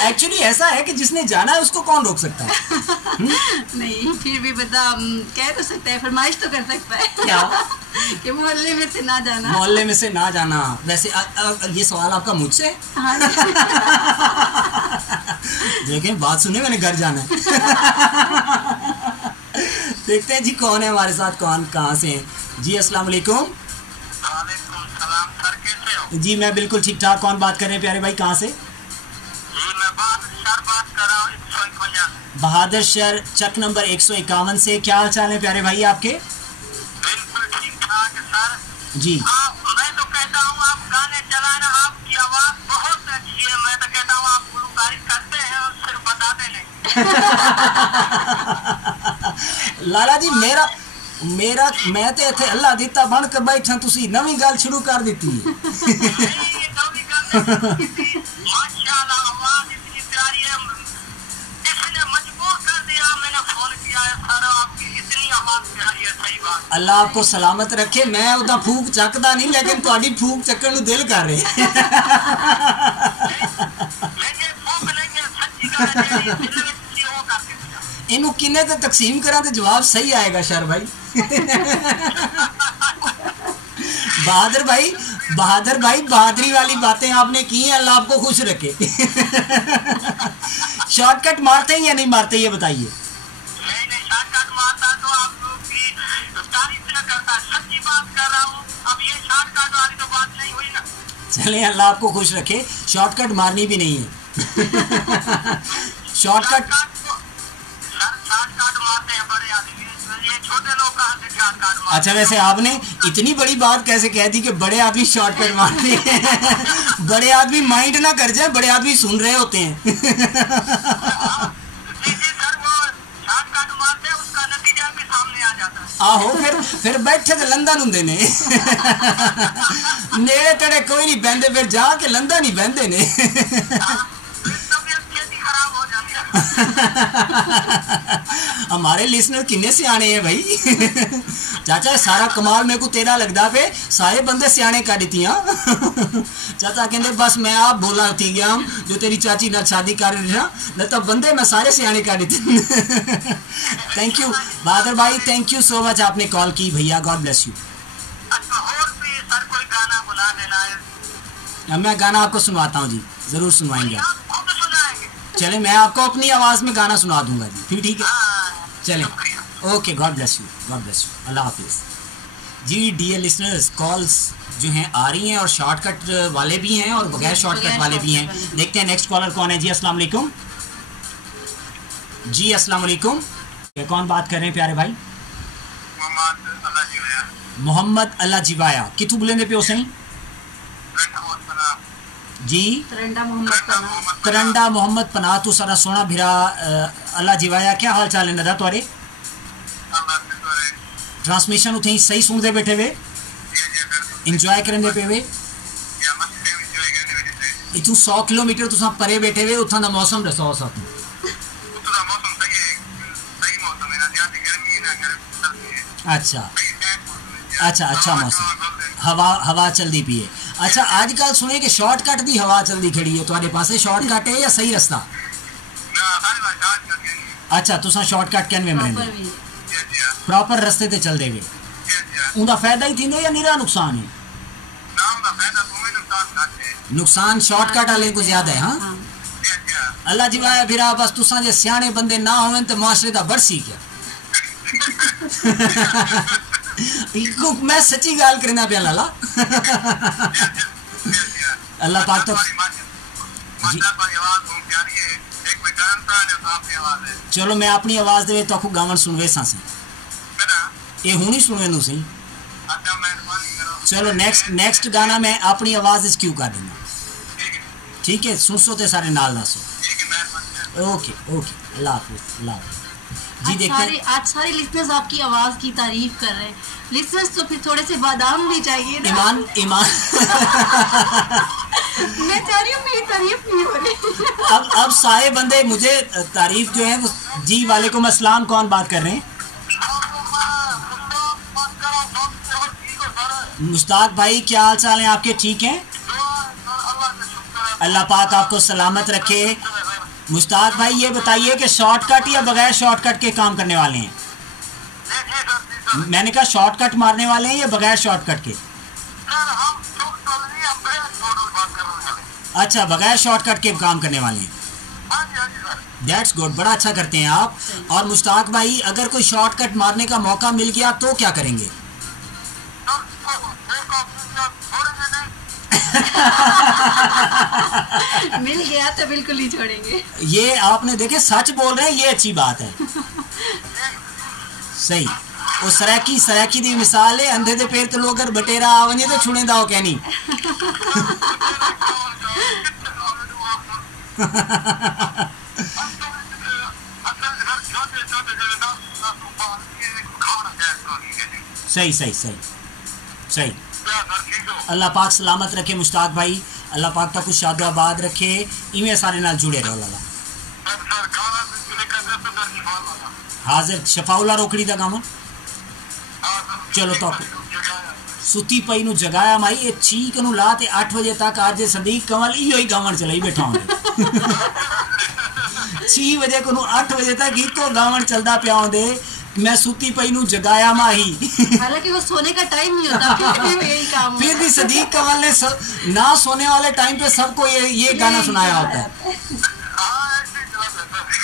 एक्चुअली ऐसा है कि जिसने जाना है उसको कौन रोक सकता है? नहीं, फिर भी बता, कह तो सकता है, फरमाइश तो कर सकता है। क्या? कि मोहल्ले में से ना जाना। मोहल्ले में से ना जाना। वैसे ये सवाल आपका मुझसे? हाँ। देखें, बात सुने, मैंने घर जाना है। देखते हैं जी कौन है हमारे साथ, कौन कहाँ से हैं जी। अस्सलाम वालेकुम। जी मैं बिल्कुल ठीक ठाक। कौन बात कर रहे हैं प्यारे भाई, कहाँ से? बहादुर शहर, चक नंबर 151 से। क्या हाल चाल है प्यारे भाई आपके? बिल्कुल ठीक ठाक सर जी। मैं तो कहता हूँ आप गाने चलाना, आपकी आवाज बहुत अच्छी है। मैं तो कहता हूँ आप गुलकारी करते हैं और सिर्फ बताते नहीं। लाला जी मेरा मैं तो इत्थे अल्लाह दिता बन के बैठा, तुसी नवी गल शुरू कर दी। अल्लाह आपको सलामत रखे। मैं उदा फूक चकदा नहीं, लेकिन तुहाडी फूक चक्कन नूं दिल कर रहे। इनू किन्ने ते तकसीम करा तो जवाब सही आएगा शर भाई। बहादुर भाई बहादुरी वाली बातें आपने की हैं, अल्लाह आपको खुश रखे। शॉर्टकट मारते हैं या नहीं मारते, ये बताइए। चले, अल्लाह आपको खुश रखे। शॉर्टकट मारनी भी नहीं है। शॉर्टकट अच्छा, वैसे आपने इतनी बड़ी बात कैसे कह दी कि बड़े आदमी शॉर्टकट मारते हैं। बड़े आदमी माइंड ना कर जाए, बड़े आदमी सुन रहे होते हैं। आहो, फिर बैठे तो लंदन होंगे ने। नेड़े तेड़े कोई नहीं बहते, फिर जाके लंदन ही बहते ने। हमारे लिसनर किन्ने सियाने हैं भाई। चाचा सारा कमाल मेरे को तेरा लगता पे, सारे बंदे सियाने कर दितियां। चाचा कहते बस मैं आप बोला थी गया जो तेरी चाची ना शादी कर रही ना, न तो बंदे मैं सारे सियाने कर दिते। थैंक यू बहादुर भाई, थैंक यू सो मच, आपने कॉल की भैया। God bless you. मैं गाना आपको सुनवाता हूँ जी, जरूर सुनवाएंगे आप। चले, मैं आपको अपनी आवाज़ में गाना सुना दूंगा जी, फिर ठीक है? चले, okay, God bless you, God bless you, Allah हाफिज़ जी। डियर लिसनर्स, कॉल्स जो हैं आ रही हैं और शॉर्टकट वाले भी हैं और बगैर शॉर्टकट वाले भी हैं। देखते हैं नेक्स्ट कॉलर कौन है जी। अस्सलाम वालेकुम। जी अस्सलाम वालेकुम, कौन बात कर रहे हैं प्यारे भाई? मोहम्मद अल्लाह जिवाया, कितों बुलेंदे पे हो सही? जी तरंडा मोहम्मद पनाह तो सारा सोना भिरा अल्लाह जिवाया, क्या हाल चाल है नदा तुआरे? ट्रांसमिशन उथे सही सुनते बैठे वे, इंजॉय करते पे वे? इतों 100 किलोमीटर तुसा परे बैठे वे, उथा दा मौसम दसो सानू। अच्छा अच्छा अच्छा मौसम, हवा चलती पी है। अच्छा आजकल सुने कि शॉर्टकट दी हवा चलती खड़ी है, तुम्हारे पास शॉर्टकट है या सही रास्ता? अच्छा तुसा शॉर्टकट कहने में प्रॉपर रास्ते ते चल देवे, उनका फायदा ही थींदो या निरा नुकसान है? नुकसान शॉर्टकट वाले को ज्यादा है। हाँ अल्लाह जिवाया फिर बस तुसा जे सियाने बंदे ना होवें तो मुआशरे दा बरसी क्या। मैं सच्ची गाल करना पिया लाला। अल्लाह पाक तो चलो मैं अपनी आवाज दे तो गावन सुनवे सा ये हूं नहीं सुनवे नु सही। चलो नेक्स्ट गाना मैं अपनी आवाज क्यों कर देना, ठीक है? सुनसो ते सारे नाल दसो। ओके ओके अल्लाह हाफिज़, अल्लाह हाफिज़। जी देखते आज सारे लिसनर्स आपकी आवाज की तारीफ कर रहे हैं। लिसनर्स तो फिर थोड़े से बादाम भी चाहिए ना। ईमान मैं चाह रही हूँ मेरी तारीफ नहीं हो रही। अब सारे बंदे मुझे तारीफ जो है वो। जी वालेकुम अस्सलाम, कौन बात कर रहे हैं? मुश्ताक भाई, क्या हाल चाल है आपके? ठीक हैं, अल्लाह पाक आपको सलामत रखे। मुश्ताक भाई ये बताइए कि शॉर्टकट या बगैर शॉर्टकट के काम करने वाले हैं? मैंने कहा शॉर्टकट मारने वाले हैं या बगैर शॉर्टकट के? अच्छा बगैर शॉर्टकट के काम करने वाले हैं। दैट्स गुड, बड़ा अच्छा करते हैं आप। और मुश्ताक भाई अगर कोई शॉर्टकट मारने का मौका मिल गया तो क्या करेंगे? मिल गया तो बिल्कुल ही छोड़ेंगे। ये आपने देखे सच बोल रहे हैं, ये अच्छी बात है। सही वो सराकी दी मिसाल है, अंधे दे पैर तो लोग बटेरा आवने तो छुड़े दाओ कहनी। सही सही सही सही। अल्लाह पाक सलामत रखे मुश्ताक भाई, अल्लाह पाक का कुछ शादो आबाद रखे, इवें सारे नाल जुड़े रहो लाला। हाजिर शफाउल्ला रोकड़ी दा गावन। चलो तो सुती पई नु जगाया माई ये चीक नु ला ते 8 बजे तक आज सदीक कमल इयो ही गावन चलाई बैठा हूं। 6 बजे को नु 8 बजे तक इको गावन चलदा पिया होंदे, मैं सुती पई नु जगाया माही। हालांकि वो सोने का टाइम नहीं होता, फिर भी सदीक कमल ने ना सोने वाले टाइम पे सबको ये गाना सुनाया होता है।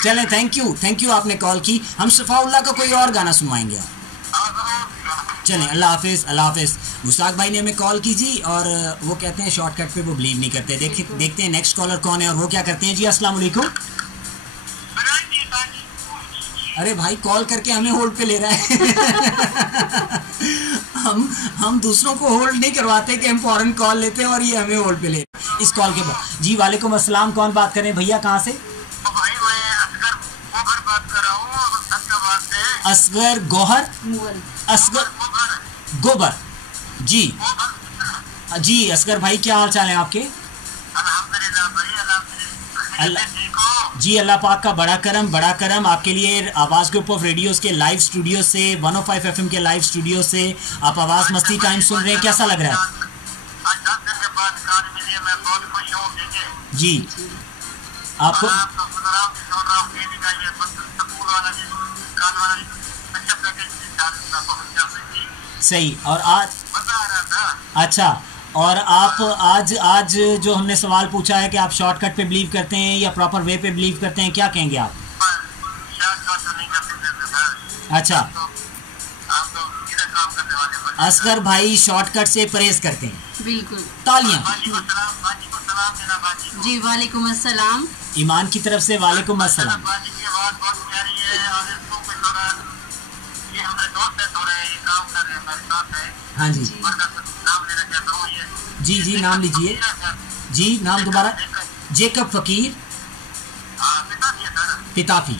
चले थैंक यू आपने कॉल की। हम शफाउल्लाह का कोई और गाना सुनवाएंगे। चलें अल्लाह हाफिज़, अल्लाह हाफिज़। मुश्ताक भाई ने हमें कॉल की जी और वो कहते हैं शॉर्टकट पे वो बिलीव नहीं करते। देखते हैं नेक्स्ट कॉलर कौन है और वो क्या करते हैं। जी अस्सलाम वालेकुम। अरे भाई कॉल करके हमें होल्ड पे ले रहा है। हम दूसरों को होल्ड नहीं करवाते कि हम फौरन कॉल लेते हैं और ये हमें होल्ड पे ले रहे हैं इस कॉल के बाद। जी वालेकुम अस्सलाम, कौन बात कर रहे हैं भैया, कहाँ से? असगर गोहर, असगर गोबर। जी जी असगर भाई क्या हाल चाल है आपके? जी अल्लाह पाक का बड़ा करम आपके लिए। आवाज़ ग्रुप ऑफ रेडियोज़ के लाइव स्टूडियो से 105 FM के लाइव स्टूडियो से आप आवाज़ मस्ती टाइम सुन रहे हैं, कैसा लग रहा है? जी आपको सही। और आज अच्छा, और आप आज जो हमने सवाल पूछा है कि आप शॉर्टकट पे बिलीव करते हैं या प्रॉपर वे पे बिलीव करते हैं, क्या कहेंगे आप? अच्छा असगर भाई शॉर्टकट से परहेज करते हैं, बिल्कुल। तालियां। जी वालेकुम अस्सलाम। ईमान की तरफ से वालेकुम अस्सलाम। हाँ जी जी जी, नाम लीजिए जी, नाम दोबारा। जेकब फकीर पिताफी।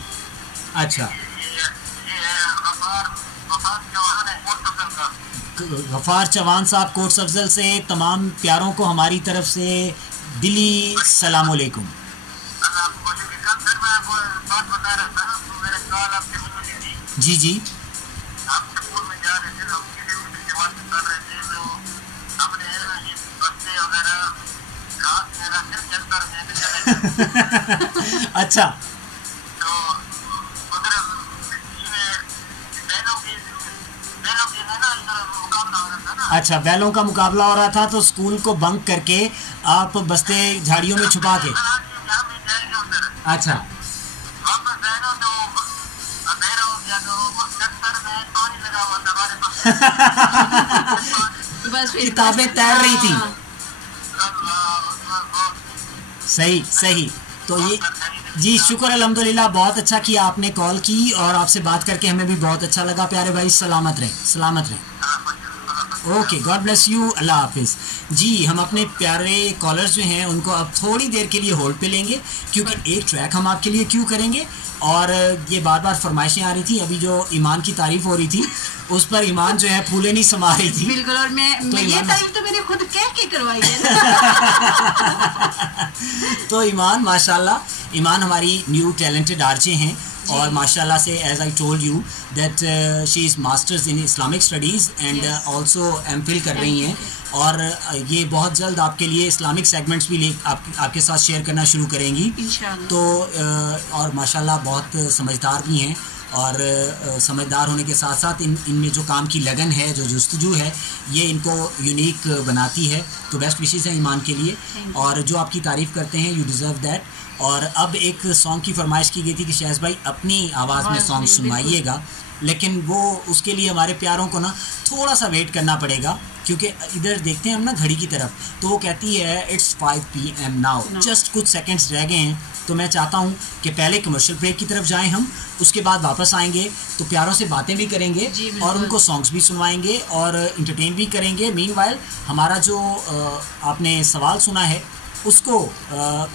अच्छा, गफार चौहान साहब कोट अफजल से तमाम प्यारों को हमारी तरफ से दिली सलाम अलैकुम। जी जी अच्छा अच्छा, बैलों का मुकाबला हो रहा था तो स्कूल को बंक करके आप बस्ते झाड़ियों में छुपा के। अच्छा बस किताबें तैर रही थी। सही सही, तो ये जी शुक्र अल्हम्दुलिल्लाह, बहुत अच्छा किया आपने कॉल की और आपसे बात करके हमें भी बहुत अच्छा लगा। प्यारे भाई सलामत रहें, सलामत रहें। Okay, God bless you, Allah हाफिज़। जी, हम अपने प्यारे कॉलर्स जो हैं उनको अब थोड़ी देर के लिए होल्ड पे लेंगे क्योंकि एक ट्रैक हम आपके लिए क्यों करेंगे और ये बार बार फरमाइशें आ रही थी। अभी जो ईमान की तारीफ हो रही थी उस पर ईमान जो है फूले नहीं समा रही थी। बिल्कुल, और मैं ये तारीफ तो मैंने खुद कह के करवाई है। तो ईमान माशाल्लाह, ईमान हमारी न्यू टैलेंटेड आरजे हैं और माशाल्लाह से as I told you that she is masters in Islamic studies and also MPhil कर रही हैं और ये बहुत जल्द आपके लिए इस्लामिक सेगमेंट्स भी आपके साथ शेयर करना शुरू करेंगी इंशाअल्लाह। तो और माशाल्लाह बहुत समझदार भी हैं और समझदार होने के साथ साथ इनमें जो काम की लगन है, जो जुस्तजू है, ये इनको यूनिक बनाती है। तो बेस्ट विशेज़ हैं ईमान के लिए और जो आपकी तारीफ़ करते हैं, यू डिज़र्व दैट। और अब एक सॉन्ग की फरमाइश की गई थी कि शहज़ भाई अपनी आवाज़ में सॉन्ग सुनवाइएगा, लेकिन वो उसके लिए हमारे प्यारों को ना थोड़ा सा वेट करना पड़ेगा क्योंकि इधर देखते हैं हम ना घड़ी की तरफ, तो वो कहती है इट्स 5 PM नाउ, जस्ट कुछ सेकंड्स रह गए हैं। तो मैं चाहता हूँ कि पहले कमर्शियल ब्रेक की तरफ जाएं हम, उसके बाद वापस आएंगे तो प्यारों से बातें भी करेंगे और उनको सॉन्ग्स भी सुनवाएंगे और इंटरटेन भी करेंगे। मीनवाइल हमारा जो आपने सवाल सुना है उसको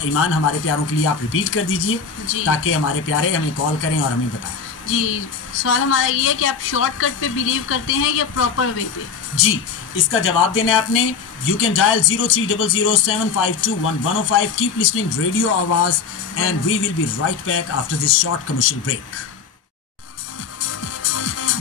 ईमान हमारे प्यारों के लिए आप रिपीट कर दीजिए ताकि हमारे प्यारे हमें कॉल करें और हमें बताएं। जी, सवाल हमारा ये है कि आप शॉर्टकट पे बिलीव करते हैं या प्रॉपर वे पे? जी, इसका जवाब देना है आपने। You can dial 03007521 keep listening radio Awaz and we will be right back after this short commercial break.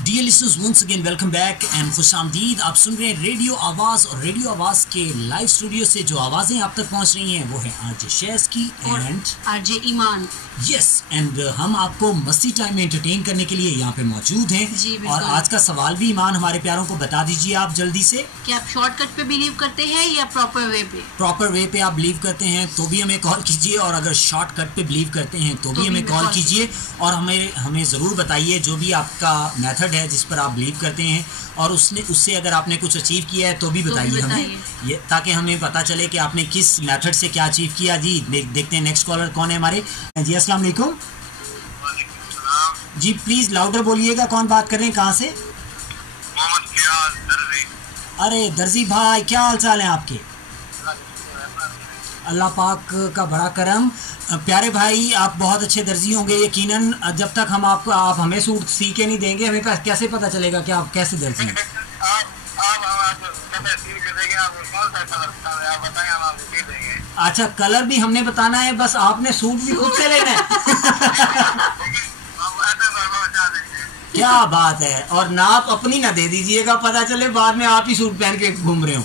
Dear listeners, once again welcome back and खुशामदीद। आप सुन रहे हैं रेडियो आवाज़ और रेडियो आवाज़ के लाइव स्टूडियो से जो आवाज़ें आप तक पहुंच रही हैं वो है आरजे शहज़ की and RJ Iman. Yes, and हम आपको मस्ती टाइम में एंटरटेन करने के लिए यहाँ पे मौजूद हैं। और आज का सवाल भी ईमान हमारे प्यारों को बता दीजिए आप जल्दी से कि आप शॉर्टकट पे बिलीव करते हैं या प्रॉपर वे पे? प्रॉपर वे पे आप बिलीव करते हैं तो भी हमें कॉल कीजिए और अगर शॉर्टकट पे बिलीव करते हैं तो भी हमें कॉल कीजिए और हमें ज़रूर बताइए जो भी आपका मेथड है जिस पर आप बिलीव करते हैं और उससे अगर आपने कुछ अचीव किया है तो भी बताइए हमें, ये ताकि हमें पता चले कि आपने किस मेथड से क्या अचीव किया। जी देखते हैं नेक्स्ट कॉलर कौन है हमारे। जी अस्सलाम वालेकुम। जी प्लीज़ लाउडर बोलिएगा, कौन बात कर रहे हैं, कहाँ से? अरे दर्जी भाई, क्या हाल चाल है आपके? अल्लाह पाक का बड़ा करम। प्यारे भाई, आप बहुत अच्छे दर्जी होंगे यकीनन। जब तक आप हमें सूट सी के नहीं देंगे हमें कैसे पता चलेगा कि आप कैसे दर्जी हैं? अच्छा, कलर भी हमने बताना है, बस आपने सूट भी खुद से लेना है। क्या बात है। और नाप अपनी ना दे दीजिएगा, पता चले बाद में आप ही सूट पहन के घूम रहे हो।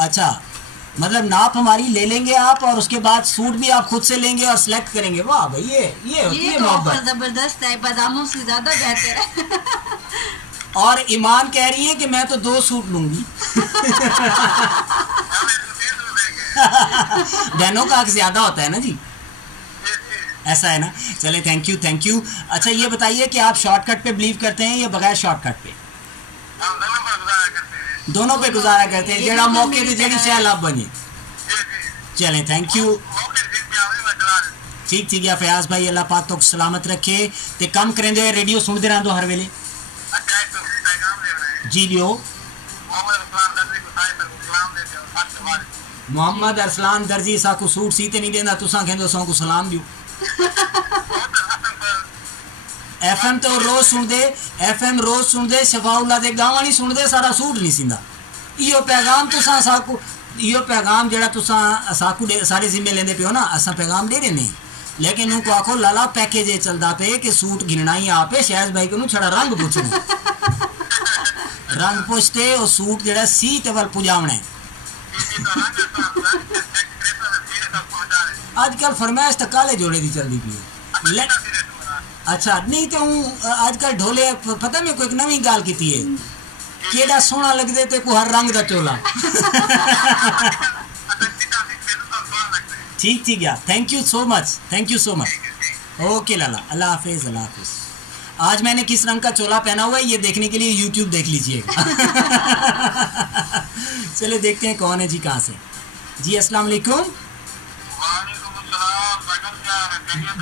अच्छा, मतलब नाप हमारी ले लेंगे आप और उसके बाद सूट भी आप खुद से लेंगे और सिलेक्ट करेंगे। वाह भाई, ये होती है मोहब्बत। जबरदस्त है, बादामों से ज्यादा बेहतर है। और ईमान कह रही है कि मैं तो 2 सूट लूंगी। बहनों का हक ज्यादा होता है ना जी, ऐसा है ना। चले, थैंक यू। अच्छा ये बताइए कि आप शॉर्टकट पे बिलीव करते हैं या बगैर शॉर्टकट पे? दोनों पे गुजारा करते हैं, जेड़ा मौके पे जेड़ी शैल आप बने। चलें, थैंक यू। ठीक ठीक है फयाज भाई, अल्लाह पाक तो सलामत रखे ते कम करेंदे होए रेडियो सुनते रहंदो हर वेले। जी लियो। मोहम्मद अरसलान दर्जी साकू सूट सीते नहीं देंदा, तुसा कहंदो सो को सलाम दियो। एफएम तो रोज सुनदे, एफएम रोज सुनदे, शफाउल्लाह दे गावां नहीं सुनदे, सारा सूट नहीं सींदा। इहो पैगाम तुसा साकू, इहो पैगाम जेड़ा तुसा साकू सारे जिम्मे लेंदे पियो ना, असा पैगाम दे देने, लेकिन उनको आखो लाला पैकेज ये चलदा पे कि सूट गिनना ही आपे, शहज भाई को छड़ा रंग पूछना, रंग पूछते और सूट जेड़ा सी टेबल पुजावने। आजकल फरमाइश तो काले जोड़े दी चलती पी है। अच्छा नहीं तो आजकल ढोले पता मैं कोई नवी गाल की है, केड़ा सोहना लगदे ते को हर रंग दा चोला। ठीक ठीक है, thank you so much, thank you so much. Okay Lala, Allah हाफिज, अल्लाह हाफिज। आज मैंने किस रंग का चोला पहना हुआ है ये देखने के लिए यूट्यूब देख लीजिएगा। चलिए देखते हैं कौन है जी, कहाँ से जी। अस्सलाम वालेकुम।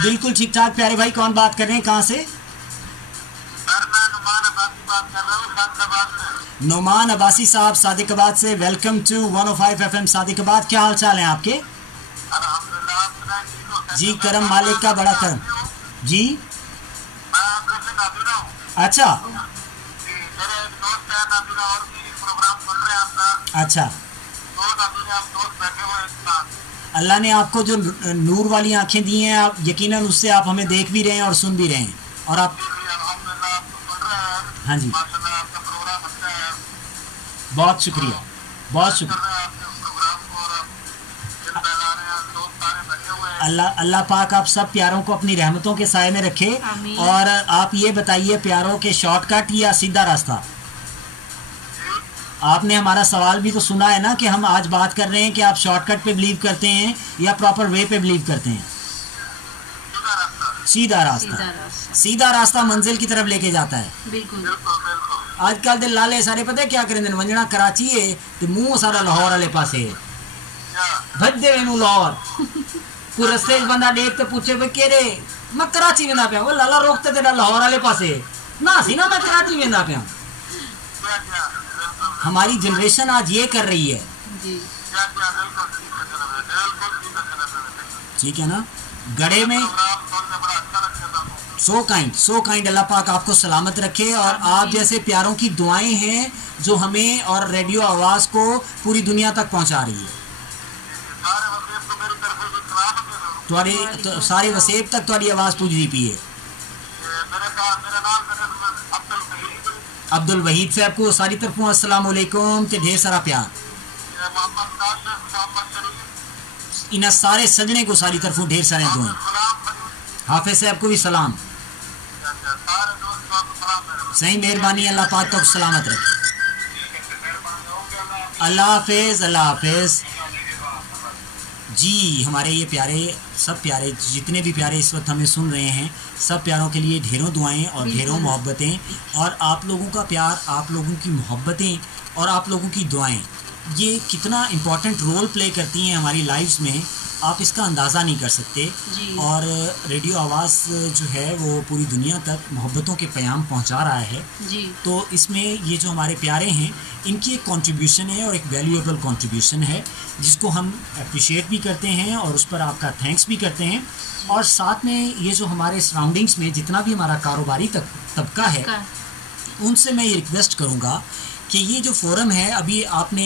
बिल्कुल ठीक ठाक प्यारे भाई, कौन बात कर रहे हैं, कहाँ से? नोमान अब्बासी साहब सादिकाबाद से, वेलकम टू 105 FM सादिकाबाद। क्या हाल चाल है आपके? जी करम मालिक का बड़ा करम जी। अच्छा अच्छा, अल्लाह ने आपको जो नूर वाली आंखें दी हैं, आप यकीनन उससे आप हमें देख भी रहे हैं और सुन भी रहे हैं, और आप हाँ जी बहुत शुक्रिया, बहुत शुक्रिया। अल्लाह पाक आप सब प्यारों को अपनी रहमतों के साए में रखे। और आप ये बताइए प्यारों के शॉर्टकट या सीधा रास्ता? आपने हमारा सवाल भी तो सुना है ना कि हम आज बात कर रहे हैं कि आप शॉर्टकट पे बिलीव करते हैं या प्रॉपर वे पे बिलीव करते हैं? सीधा रास्ता, सीधा रास्ता मंजिल की तरफ लेके जाता है। बिल्कुल। आजकल दे लाले सारे पता है क्या करेंगे, वंजना कराची है तो मुंह सारा लाहौर वाले पासे भजदे वेनू लाहौर को रस्ते बंदा देख तो पूछे भाई केरे, मैं कराची वेंदा पिया, वो लाला रोकते तेरा लाहौर वाले पासे ना सी ना, मैं कराची वेंदा पिया। हमारी जनरेशन आज ये कर रही है जी। ठीक है ना, गड़े में सो काइंड अल्लाह पाक आपको सलामत रखे। और आप जैसे प्यारों की दुआएं हैं जो हमें और रेडियो आवाज़ को पूरी दुनिया तक पहुंचा रही है। तो सारे वसेब तक तुम्हारी आवाज़ पुजदी पी है। अब्दुल वहीद साहब को सारी तरफों अस्सलाम वालेकुम ते ढेर सारा प्यार। इन सारे सजने को सारी तरफों ढेर सारे दुआएं। हाफिज साहब को भी सलाम। सही मेहरबानी, अल्लाह पाक तो सलामत रखे। अल्लाह हाफिज, अल्लाह हाफिज जी। हमारे ये प्यारे सब प्यारे जितने भी प्यारे इस वक्त हमें सुन रहे हैं, सब प्यारों के लिए ढेरों दुआएं और ढेरों मोहब्बतें। और आप लोगों का प्यार, आप लोगों की मोहब्बतें और आप लोगों की दुआएं, ये कितना इम्पोर्टेंट रोल प्ले करती हैं हमारी लाइफ्स में, आप इसका अंदाज़ा नहीं कर सकते। और रेडियो आवाज़ जो है वो पूरी दुनिया तक मोहब्बतों के पैगाम पहुंचा रहा है जी। तो इसमें ये जो हमारे प्यारे हैं इनकी एक कंट्रीब्यूशन है और एक वैल्यूएबल कंट्रीब्यूशन है, जिसको हम अप्रिशिएट भी करते हैं और उस पर आपका थैंक्स भी करते हैं। और साथ में ये जो हमारे सराउंडिंग्स में जितना भी हमारा कारोबारी तबका है, उनसे मैं ये रिक्वेस्ट करूँगा कि ये जो फोरम है, अभी आपने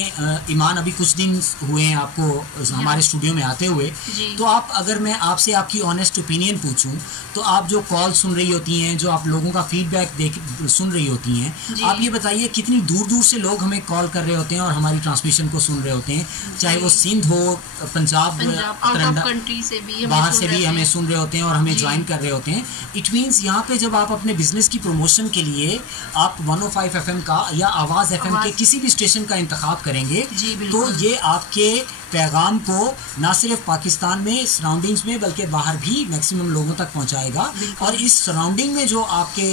ईमान अभी कुछ दिन हुए हैं आपको हमारे स्टूडियो में आते हुए, तो आप अगर मैं आपसे आपकी ऑनेस्ट ओपिनियन पूछूं तो आप जो कॉल सुन रही होती हैं, जो आप लोगों का फीडबैक सुन रही होती हैं, आप ये बताइए कितनी दूर दूर से लोग हमें कॉल कर रहे होते हैं और हमारी ट्रांसमिशन को सुन रहे होते हैं, चाहे वो सिंध हो, पंजाब बाहर से भी हमें सुन रहे होते हैं और हमें ज्वाइन कर रहे होते हैं। इट मीन्स यहाँ पे जब आप अपने बिजनेस की प्रमोशन के लिए आप 105 FM का या आवाज़ FM के किसी भी स्टेशन का इंतखाब करेंगे तो ये आपके पैगाम को ना सिर्फ पाकिस्तान में सराउंडिंग्स में बल्कि बाहर भी मैक्सिमम लोगों तक पहुंचाएगा और इस सराउंडिंग में जो आपके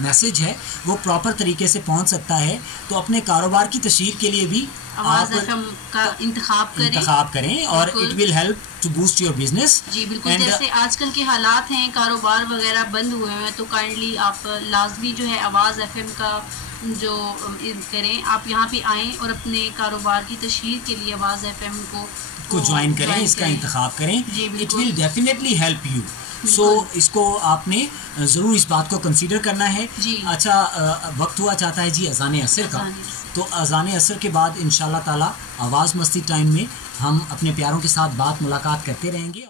मैसेज है वो प्रॉपर तरीके से पहुंच सकता है। तो अपने कारोबार की तशहीर के लिए भी आवाज़ FM का इंतखाब करें और it will help to boost your business. जी बिल्कुल, जैसे आजकल के हालात हैं, कारोबार वगैरह बंद हुए हैं, तो काइंडली आप लाजमी जो है आवाज़ FM का जो करें, आप यहाँ पे आएँ और अपने कारोबार की तशहीर के लिए आवाज़ FM को ज्वाइन करें, इसका इंतखाब करें। It will definitely help you. So इसको आपने ज़रूर इस बात को कंसीडर करना है। अच्छा, वक्त हुआ चाहता है जी अज़ान असर का, तो अज़ान असर के बाद इंशाल्लाह ताला आवाज़ मस्ती टाइम में हम अपने प्यारों के साथ बात मुलाकात करते रहेंगे।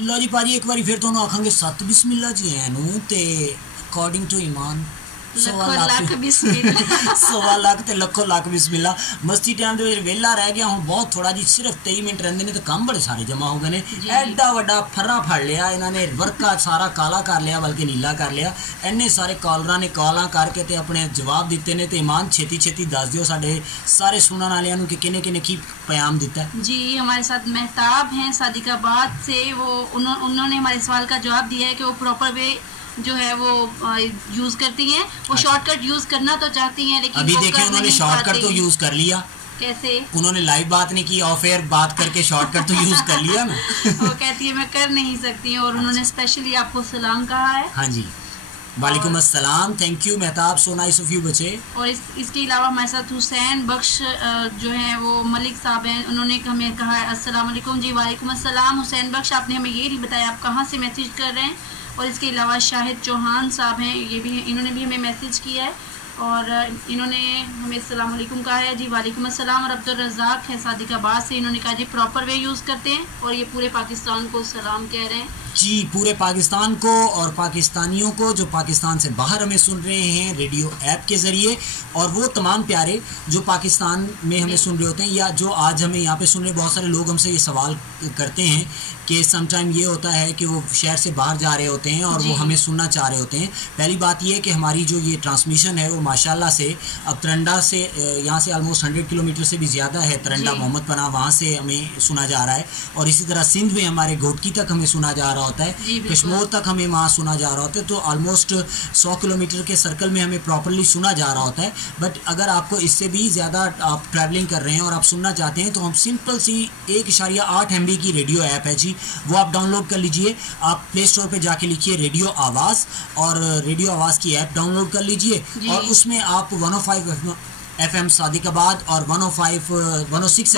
लो जी पाजी, एक बार फिर तो आखांगे सत बिस्मिल्ला जी एनू ते अकॉर्डिंग टू ईमान सवा लाख ते लखों लाख बिस्मिल्ला। मस्ती टाइम दे वेला रह गया हूँ बहुत थोड़ा जी, सिर्फ 23 मिनट रहंदे ने तो काम बड़े सारे जमा हो गए ने। एडा वड्डा फर्रा फड़ लिया इन्होंने, वर्का सारा काला कर लिया बल्कि नीला कर लिया। इन्ने सारे कॉलरां ने कॉलां करके ते अपने जवाब दिते ने। ते ईमान छेती छेती दस दियो साडे सारे सुनने वालियां नूं कि किने किने की प्याम दिता है। जी, हमारे साथ मेहताब हैं सादिकाबाद से, वो उन्होंने हमारे सवाल का जवाब दिया है कि वो प्रॉपर वे जो है वो यूज करती हैं। वो शॉर्टकट यूज करना तो चाहती हैं लेकिन अभी देखिए उन्होंने शॉर्टकट तो यूज कर लिया। कैसे? उन्होंने लाइव बात नहीं की, ऑफ एयर बात करके शॉर्टकट तो यूज कर लिया ना। वो कहती है मैं कर नहीं सकती और उन्होंने स्पेशली आपको सलाम कहा है। हाँ जी, वालेकुम अस्सलाम, thank you Mehtab, so nice of you बच्चे। और इसके अलावा हमारे साथ हुसैन बख्श जो हैं वो मलिक साहब हैं, उन्होंने हमें कहा है अस्सलाम वालेकुम। जी वालेकुम अस्सलाम हुसैन बख्श, आपने हमें ये नहीं बताया आप कहाँ से मैसेज कर रहे हैं। और इसके अलावा शाहिद चौहान साहब हैं, ये भी इन्होंने भी हमें मैसेज किया है और इन्होंने हमें अस्सलाम वालेकुम कहा है। जी वालेकुम अस्सलाम। और अब्दुल रज़ाक है सादिकाबाद से, इन्होंने कहा जी प्रॉपर वे यूज़ करते हैं और ये पूरे पाकिस्तान को सलाम कह रहे हैं। जी, पूरे पाकिस्तान को और पाकिस्तानियों को जो पाकिस्तान से बाहर हमें सुन रहे हैं रेडियो ऐप के ज़रिए, और वो तमाम प्यारे जो पाकिस्तान में हमें सुन रहे होते हैं या जो आज हमें यहाँ पे सुन रहे। बहुत सारे लोग हमसे ये सवाल करते हैं कि समटाइम ये होता है कि वो शहर से बाहर जा रहे होते हैं और वो हमें सुनना चाह रहे होते हैं। पहली बात ये है कि हमारी जो ये ट्रांसमिशन है वो माशाल्लाह से अब तरंडा से यहाँ से ऑलमोस्ट 100 किलोमीटर से भी ज़्यादा है, तरंडा मोहम्मद पनाह, वहाँ से हमें सुना जा रहा है। और इसी तरह सिंध में हमारे घोटकी तक हमें सुना जा रहा होता है, कश्मीर तक हमें वहाँ सुना जा रहा होता है। तो ऑलमोस्ट 100 किलोमीटर के सर्कल में हमें प्रॉपरली सुना जा रहा होता है। बट अगर आपको इससे भी ज़्यादा आप ट्रैवलिंग कर रहे हैं और आप सुनना चाहते हैं तो हम सिंपल सी 1.8 MB की रेडियो ऐप है जी, वो आप डाउनलोड कर लीजिए। आप प्ले स्टोर पे जाके लिखिए रेडियो आवाज़ और रेडियो आवाज़ की ऐप डाउनलोड कर लीजिए और उसमें आप 105 FM सादिकाबाद और 106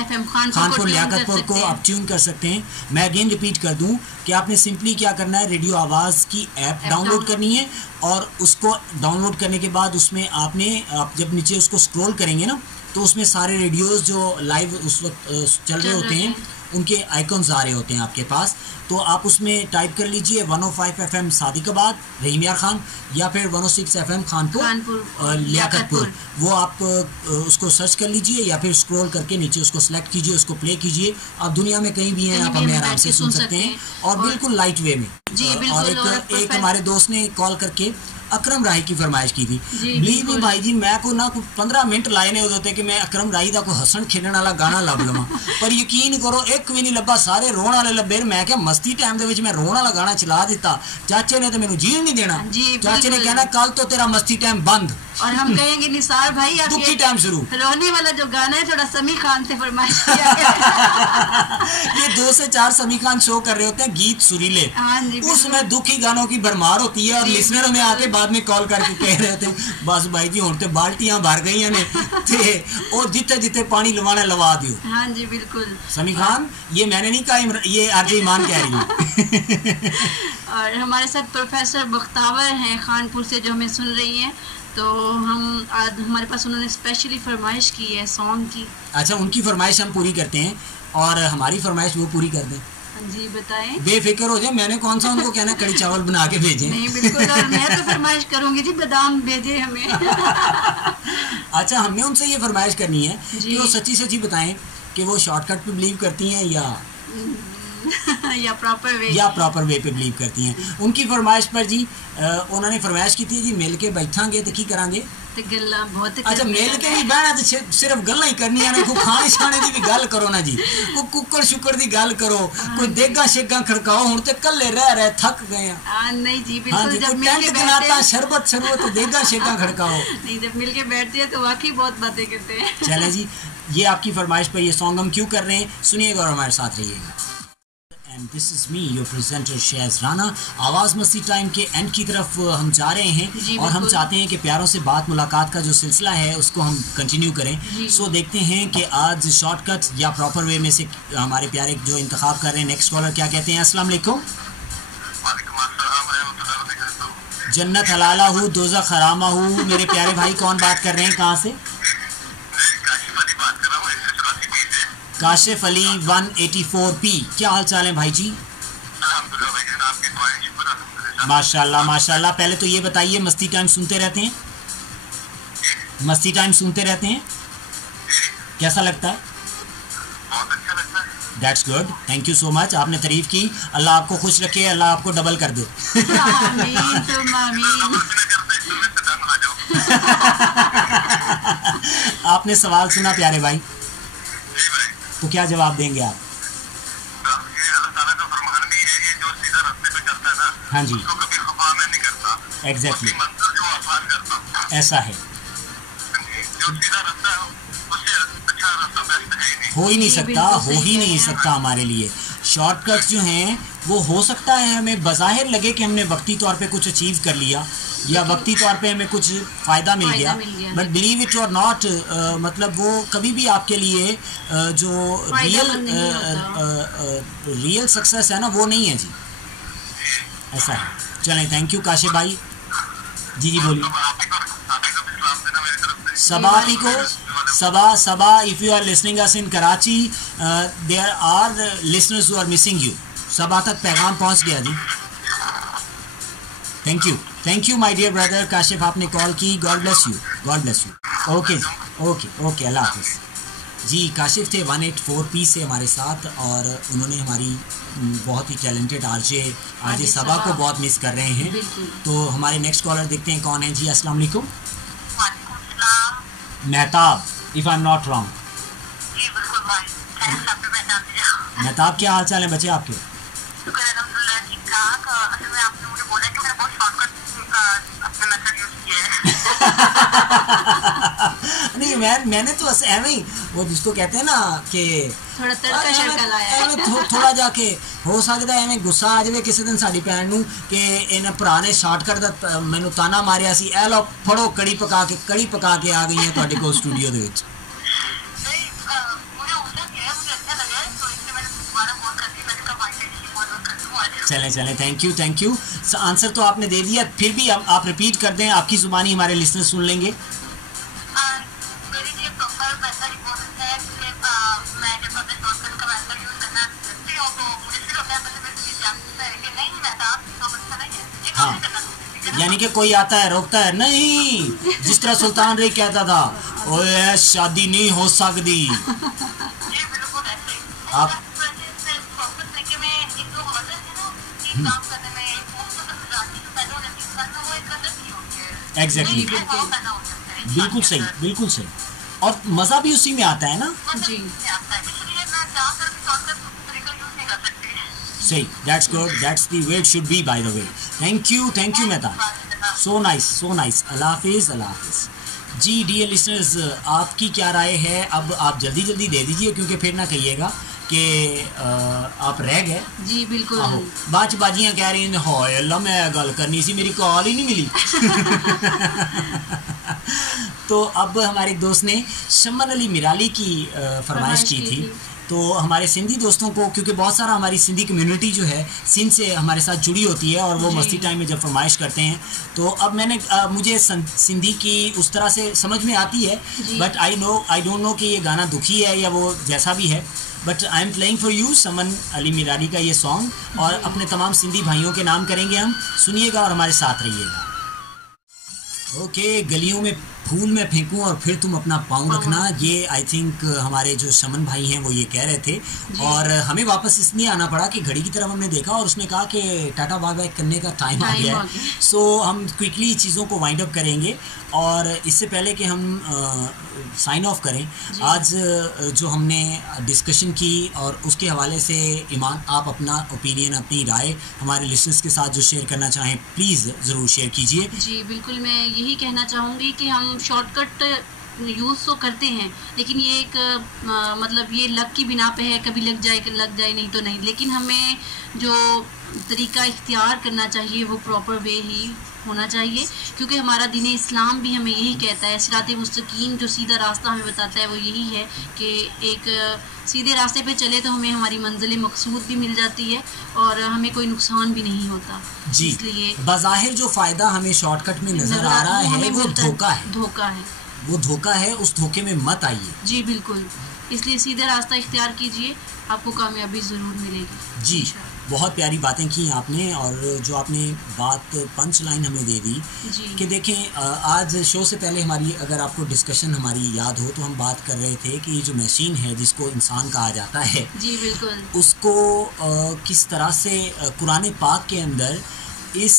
FM खानपुर लियाकतपुर को आप ट्यून कर सकते हैं। मैं अगेन रिपीट कर दूं कि आपने सिंपली क्या करना है, रेडियो आवाज़ की ऐप डाउनलोड करनी है और उसको डाउनलोड करने के बाद उसमें आप जब नीचे उसको स्क्रॉल करेंगे ना तो उसमें सारे रेडियोज़ जो लाइव उस वक्त चल रहे होते हैं उनके आइकॉन्स आ रहे होते हैं आपके पास। तो आप उसमें टाइप कर लीजिए 105 FM सादिकाबाद रहीम यार खान या फिर 106 FM खानपुर लियाकतपुर। वो आप उसको सर्च कर लीजिए या फिर स्क्रॉल करके नीचे उसको सेलेक्ट कीजिए, उसको प्ले कीजिए। आप दुनिया में कहीं भी हैं, आप हमें आराम से सुन सकते हैं और बिल्कुल लाइट वे में। और एक हमारे दोस्त ने कॉल करके अकरम राही की फरमाइश की थी। बिलीव मी भाई जी, मैं को ना 15 मिनट लाए ने होते कि मैं अकरम राही का कोई हसन खेलने वाला गाना लभ लवां, पर यकीन करो एक भी नहीं लब्भा, सारे रोण वाले लब्भे। मैं क्या मस्ती टाइम दे मैं रोण वाला गाना चला दिता, चाचे ने तो मैनू जीण नहीं देना। चाचे ने कहना कल तो तेरा मस्ती टाइम बंद और हम कहेंगे निसार भाई आप दुखी टाइम शुरू। रोने वाला जो गाना है थोड़ा समी खान से फरमाइश किया ये 2 से 4 समी खान शो कर रहे होते हैं गीत सुरीले, उसमें दुखी गानों की भरमार होती है और लिसनर में आके बाद में कॉल करके कह रहे थे बस भाई जी हुण ते बाल्टियां भर गई ने ते और जिते जिते पानी लवाना लवा दियो। हाँ जी बिल्कुल समी खान, ये मैंने नहीं कहा, ये आरजे ईमान कह रही है। और हमारे साथ प्रोफेसर बख्तावर हैं खानपुर से जो हमें सुन रही हैं, तो हम आज हमारे पास उन्होंने स्पेशली फरमाइश की है सॉन्ग की। अच्छा, उनकी फरमाइश हम पूरी करते हैं और हमारी फरमाइश वो पूरी कर दें। जी बताएं। बेफिक्र हो जाए, मैंने कौन सा उनको कहना कड़ी चावल बना के भेजें। नहीं बिल्कुल, और मैं तो फरमाइश करूंगी जी बादाम भेजे हमें। अच्छा, हमने उनसे ये फरमाइश करनी है कि वो सच्ची सच्ची बताएं कि वो शॉर्टकट पे बिलीव करती हैं या प्रॉपर वे पे बिलीव करती हैं। उनकी फरमाइश पर जी उन्होंने फरमाइश की थी जी मिल के बैठांगे तो की करांगे, ते गल्ला बहुत अच्छा मिल के भी बहना तो सिर्फ गल्ला ही करनी है ना, कोई खाने छाने की भी गल करो ना जी, कोई कुक्कड़ शुक्कड़ की गल करो, कोई देगा शेगा खड़काओ, हुण ते कल्ले रह रहे थक गए हैं। नहीं जी हाँ बिल्कुल, जी, जब कोई मिल के टेंट बैठते बनाता शरबत शरबत देगा शेगा खड़काओ। नहीं, जब मिल के बैठते हैं तो वाकई बहुत बातें करते हैं। चले जी, ये आपकी फरमाइश पर ये सॉन्ग हम क्यों कर रहे हैं, सुनिएगा और हमारे साथ रहिएगा। And this is me your presenter Shahz Rana. Awaz मस्ती टाइम के एंड की तरफ हम जा रहे हैं और हम चाहते हैं कि प्यारों से बात मुलाकात का जो सिलसिला है उसको हम कंटिन्यू करें। सो देखते हैं कि आज शॉर्टकट या प्रॉपर वे में से हमारे प्यारे जो इंतखाब कर रहे हैं। नेक्स्ट कॉलर क्या कहते हैं? अस्सलाम वालेकुम। जन्नत हलाला हूँ दोज़ख हरामा हूँ। मेरे प्यारे भाई कौन बात कर रहे हैं, कहाँ से? काशिफ अली 184P। क्या हाल चाल है भाई जी? माशाल्लाह माशाल्लाह। पहले तो ये बताइए, मस्ती टाइम सुनते रहते हैं? मस्ती टाइम सुनते रहते हैं, कैसा लगता है? That's good, thank you so much. आपने तारीफ की, अल्लाह आपको खुश रखे, अल्लाह आपको डबल कर दे। आमीन तुम आमीन। आपने सवाल सुना प्यारे भाई, तो क्या जवाब देंगे आप? हाँ जी, एग्जैक्टली ऐसा है, हो ही नहीं सकता, हो ही नहीं सकता हमारे लिए। शॉर्टकट जो हैं वो हो सकता है हमें बज़ाहिर लगे कि हमने वक्ती तौर पे कुछ अचीव कर लिया या वक्ती तौर पे हमें कुछ फ़ायदा मिल गया, बट बिलीव इट और नॉट, मतलब वो कभी भी आपके लिए जो रियल सक्सेस है ना वो नहीं है जी, ऐसा है। चलें, थैंक यू काशिफ भाई। जी जी बोलिए। सबा आपी को, Saba if you are listening us in Karachi, there are listeners who are missing you. Saba तक पैगाम पहुंच गया जी। Thank you my dear brother Kashif, आपने कॉल की। God bless you, God bless you. Okay okay okay, Allah हाफिज़ जी। काशिफ थे 184P से हमारे साथ और उन्होंने हमारी बहुत ही टैलेंटेड आरजे सबा को बहुत मिस कर रहे हैं। तो हमारे नेक्स्ट कॉलर देखते हैं कौन है जी। अस्सलाम वालेकुम। Mehtab, if I am not wrong. Mehtab, क्या हाल चाल है बच्चे आपके? नहीं मैंने तो एवं ही, वो जिसको कहते हैं ना कि थोड़ा तड़का शड़का लाया, थोड़ा जाके हो सकता है एवं गुस्सा आ जाए किसी दिन साड़ी भैन नूं कि इन्हें भरा ने शॉर्टकट दा मैनू ताना मारिया सी, ए लो फड़ो कड़ी पका के आ गई है तुहाडे कोल स्टूडियो दे विच। चलें, थैंक यू। आंसर तो आपने दे दिया, फिर भी आप रिपीट कर दें, आपकी ज़ुबानी हमारे लिसनर सुन लेंगे। हाँ, यानी कि कोई आता है रोकता है नहीं, जिस तरह सुल्तान रही कहता था, ओए शादी नहीं हो सकती। आप एग्जैक्टली, बिल्कुल सही, और मज़ा भी उसी में आता है ना जी। सही, that's good, that's the way it should be by the way. Thank you Mehta, so nice. Allah हाफिज़ जी। डियर लिसनर्स, आपकी क्या राय है? अब आप जल्दी दे दीजिए क्योंकि फिर ना कहिएगा कि आप रह गए जी। बिल्कुल, आहो बाजियां कह रही हैं, हाय अल्लाह मैं गल करनी सी, मेरी कॉल ही नहीं मिली। तो अब हमारे दोस्त ने शमन अली मिराली की फरमाइश की थी। तो हमारे सिंधी दोस्तों को, क्योंकि बहुत सारा हमारी सिंधी कम्युनिटी जो है सिंध से हमारे साथ जुड़ी होती है और वो मस्ती टाइम में जब फरमाइश करते हैं, तो अब मैंने मुझे सिंधी की उस तरह से समझ में आती है, बट आई डोंट नो कि ये गाना दुखी है या वो जैसा भी है, but I am playing for you Saman Ali Mirali का ये सॉन्ग, और अपने तमाम सिंधी भाइयों के नाम करेंगे हम। सुनिएगा और हमारे साथ रहिएगा। ओके, गलियों में फूल में फेंकूं और फिर तुम अपना पाँव रखना, ये आई थिंक हमारे जो शमन भाई हैं वो ये कह रहे थे। और हमें वापस इसलिए आना पड़ा कि घड़ी की तरफ हमने देखा और उसने कहा कि टाटा बाय बाय करने का टाइम आ गया है। सो हम क्विकली चीज़ों को वाइंड अप करेंगे और इससे पहले कि हम साइन ऑफ करें, आज जो हमने डिस्कशन की और उसके हवाले से ईमान आप अपना ओपिनियन, अपनी राय हमारे लिसनर्स के साथ जो शेयर करना चाहें प्लीज़ ज़रूर शेयर कीजिए। जी बिल्कुल, मैं यही कहना चाहूँगी कि हम शॉर्टकट यूज़ तो करते हैं, लेकिन ये एक मतलब ये लक की बिना पे है, कभी लग जाए नहीं तो नहीं, लेकिन हमें जो तरीका इख्तियार करना चाहिए वो प्रॉपर वे ही होना चाहिए, क्योंकि हमारा दीन इस्लाम भी हमें यही कहता है, सिरात मुस्तकीम जो सीधा रास्ता हमें बताता है वो यही है कि एक सीधे रास्ते पे चले तो हमें हमारी मंजिल मकसूद भी मिल जाती है और हमें कोई नुकसान भी नहीं होता। जी, इसलिए बज़ाहिर जो फ़ायदा हमें शॉर्टकट में नज़र आ रहा है वो धोखा है, वो धोखा है, उस धोखे में मत आइए। जी बिल्कुल, इसलिए सीधा रास्ता इख्तियार कीजिए, आपको कामयाबी ज़रूर मिलेगी। जी, बहुत प्यारी बातें की आपने और जो आपने बात पंच लाइन हमें दे दी कि देखें, आज शो से पहले हमारी अगर आपको डिस्कशन हमारी याद हो तो हम बात कर रहे थे कि ये जो मशीन है जिसको इंसान कहा जाता है, जी बिल्कुल, उसको किस तरह से कुरान पाक के अंदर इस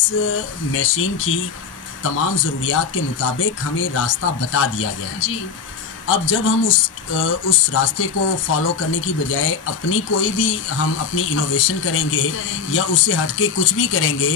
मशीन की तमाम ज़रूरियात के मुताबिक हमें रास्ता बता दिया गया है। जी, अब जब हम उस रास्ते को फॉलो करने की बजाय अपनी कोई भी हम अपनी इनोवेशन करेंगे या उससे हटके कुछ भी करेंगे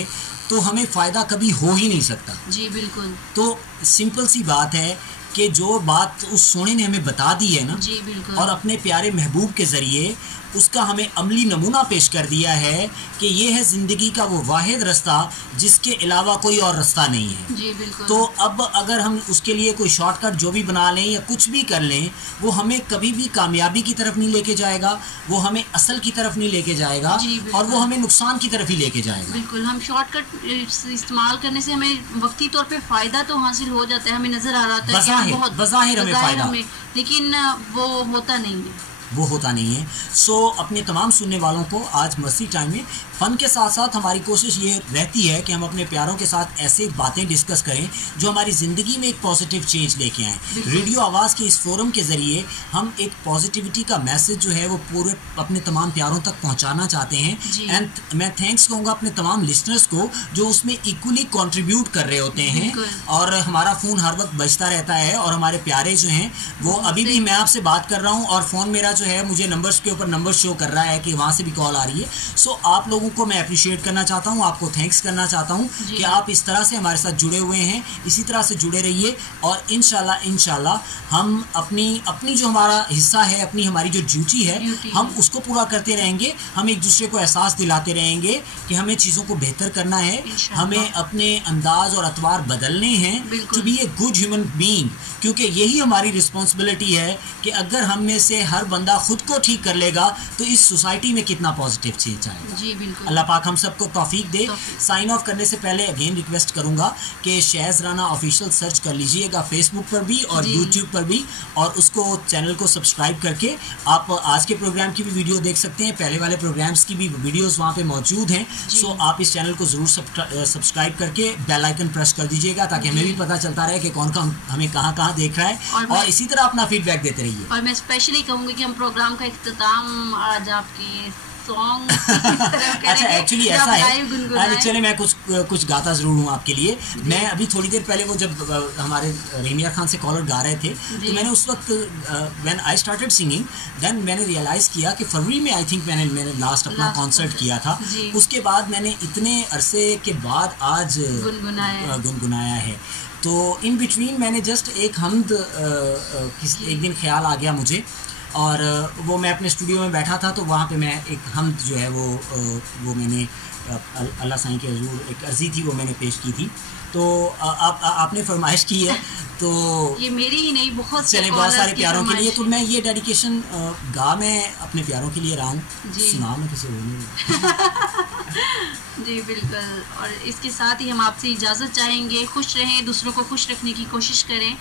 तो हमें फ़ायदा कभी हो ही नहीं सकता। जी बिल्कुल, तो सिंपल सी बात है कि जो बात उस सोने ने हमें बता दी है ना, जी बिल्कुल, और अपने प्यारे महबूब के ज़रिए उसका हमें अमली नमूना पेश कर दिया है कि ये है ज़िंदगी का वो वाहिद रास्ता जिसके अलावा कोई और रास्ता नहीं है। जी बिल्कुल, तो अब अगर हम उसके लिए कोई शॉर्टकट जो भी बना लें या कुछ भी कर लें, वो हमें कभी भी कामयाबी की तरफ नहीं लेके जाएगा, वो हमें असल की तरफ नहीं लेके जाएगा और वो हमें नुकसान की तरफ ही लेके जाएगा। बिल्कुल, हम शॉर्टकट इस्तेमाल करने से हमें वक्ती तौर पे फ़ायदा तो हासिल हो जाता है, हमें नज़र आ रहा है बज़ाहिर हमें फ़ायदा, लेकिन वो होता नहीं है, वो होता नहीं है। सो अपने तमाम सुनने वालों को आज मस्ती टाइम में फ़न के साथ साथ हमारी कोशिश ये रहती है कि हम अपने प्यारों के साथ ऐसे बातें डिस्कस करें जो हमारी ज़िंदगी में एक पॉजिटिव चेंज लेके आएँ। रेडियो आवाज़ के इस फोरम के ज़रिए हम एक पॉजिटिविटी का मैसेज जो है वो पूरे अपने तमाम प्यारों तक पहुँचाना चाहते हैं। एंड मैं थैंक्स कहूँगा अपने तमाम लिसनर्स को जो उसमें इक्वली कॉन्ट्रीब्यूट कर रहे होते हैं और हमारा फ़ोन हर वक्त बजता रहता है और हमारे प्यारे जो हैं वो अभी भी मैं आपसे बात कर रहा हूँ और फ़ोन मेरा जो है मुझे नंबर्स के ऊपर नंबर शो कर रहा है कि वहाँ से भी कॉल आ रही है। सो आप लोगों को मैं अप्रिशिएट करना चाहता हूँ, आपको थैंक्स करना चाहता हूँ कि आप इस तरह से हमारे साथ जुड़े हुए हैं, इसी तरह से जुड़े रहिए और इंशाल्लाह हम अपनी जो हमारा हिस्सा है, अपनी हमारी जो ड्यूटी है हम उसको पूरा करते रहेंगे। हम एक दूसरे को एहसास दिलाते रहेंगे कि हमें चीज़ों को बेहतर करना है, हमें अपने अंदाज और अतवार बदलने हैं to be a good human being, क्योंकि यही हमारी रिस्पॉन्सिबिलिटी है कि अगर हम में से हर बंदा खुद को ठीक कर लेगा तो इस सोसाइटी में कितना पॉजिटिव चेंज आएगा। जी बिल्कुल, अल्लाह पाक हम सबको तौफीक दे। साइन ऑफ करने से पहले अगेन रिक्वेस्ट करूंगा कि शहज़ राना ऑफिशियल सर्च कर लीजिएगा फेसबुक पर भी और यूट्यूब पर भी और उसको चैनल को सब्सक्राइब करके आप आज के प्रोग्राम की भी वीडियो देख सकते हैं, पहले वाले प्रोग्राम्स की भी वीडियोस वहाँ पे मौजूद हैं। सो आप इस चैनल को ज़रूर सब्सक्राइब करके बेल आइकन प्रेस कर दीजिएगा ताकि हमें भी पता चलता रहे कि कौन हमें कहाँ देख रहा है और इसी तरह अपना फीडबैक देते रहिए। और मैं स्पेशली कहूँगी कि हम प्रोग्राम का इख्तिताम आज आपके सॉन्ग अच्छा एक्चुअली ऐसा है, चले मैं कुछ गाता ज़रूर हूँ आपके लिए। मैं अभी थोड़ी देर पहले वो जब हमारे रेमिया खान से कॉलर गा रहे थे तो मैंने उस वक्त when I started singing then मैंने रियलाइज़ किया कि फरवरी में आई थिंक मैंने लास्ट अपना कॉन्सर्ट किया था। उसके बाद मैंने इतने अरसे के बाद आज गुनगुनाया है। तो इन बिटवीन मैंने जस्ट एक हमद एक दिन ख्याल आ गया मुझे और वो मैं अपने स्टूडियो में बैठा था तो वहाँ पे मैं एक हमद जो है वो मैंने अल्लाह साईं के हज़ूर एक अर्ज़ी थी वो मैंने पेश की थी। तो आपने फरमाइश की है तो ये मेरी ही नहीं बहुत सारे प्यारों के लिए, तो मैं ये डेडिकेशन मैं अपने प्यारों के लिए रहा हूँ, सुना मैं किसी जी बिल्कुल। और इसके साथ ही हम आपसे इजाज़त चाहेंगे। खुश रहें, दूसरों को खुश रखने की कोशिश करें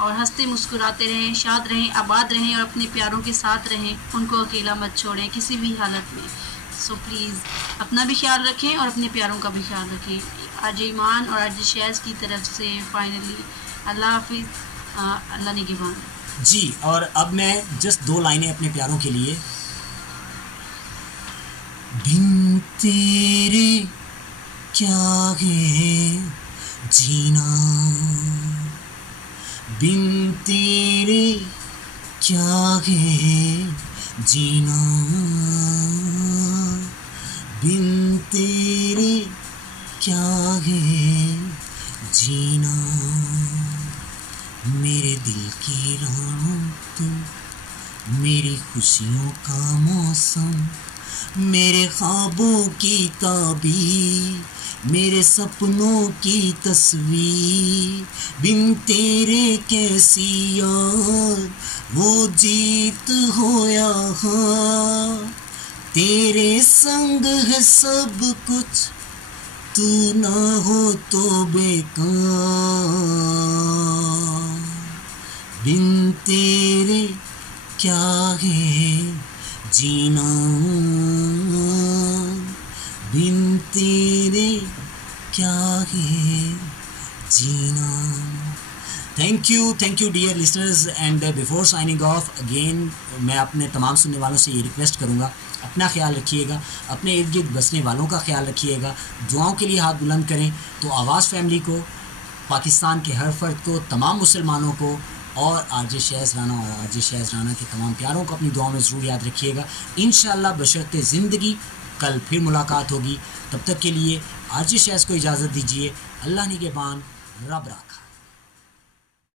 और हंसते मुस्कुराते रहें, शाद रहें, आबाद रहें और अपने प्यारों के साथ रहें, उनको अकेला मत छोड़ें किसी भी हालत में। सो प्लीज़ अपना भी ख्याल रखें और अपने प्यारों का भी ख्याल रखें। आज ईमान और आज शहज़ की तरफ से फाइनली अल्लाह हाफिज़। अल्लाह निगहबान। जी, और अब मैं जस्ट 2 लाइनें अपने प्यारों के लिए। बिन तेरे क्या है जीना, बिन तेरे क्या है जीना, बिन तेरे क्या है जीना, मेरे दिल की रानों तुम, मेरी खुशियों का मौसम, मेरे ख्वाबों की ताबीर, मेरे सपनों की तस्वीर, बिन तेरे कैसी यार वो जीत हो या हार, तेरे संग है सब कुछ, तू ना हो तो बेकार, बिन तेरे क्या है जीना, बिन तेरे क्या है जीना। Thank you dear listeners, and before signing off again मैं अपने तमाम सुनने वालों से ये रिक्वेस्ट करूँगा, अपना ख्याल रखिएगा, अपने इर्द गिर्द बसने वालों का ख्याल रखिएगा, दुआओं के लिए हाथ बुलंद करें। तो आवाज़ फैमिली को, पाकिस्तान के हर फर्द को, तमाम मुसलमानों को और आरजे शहज़ राना और आरजे शहज़ राना के तमाम प्यारों को अपनी दुआओं में ज़रूर याद रखिएगा। इंशाअल्लाह बशर्ते ज़िंदगी कल फिर मुलाकात होगी। तब तक के लिए आरजे शहज़ को इजाज़त दीजिए। अल्लाह निगहबान, रब राखा।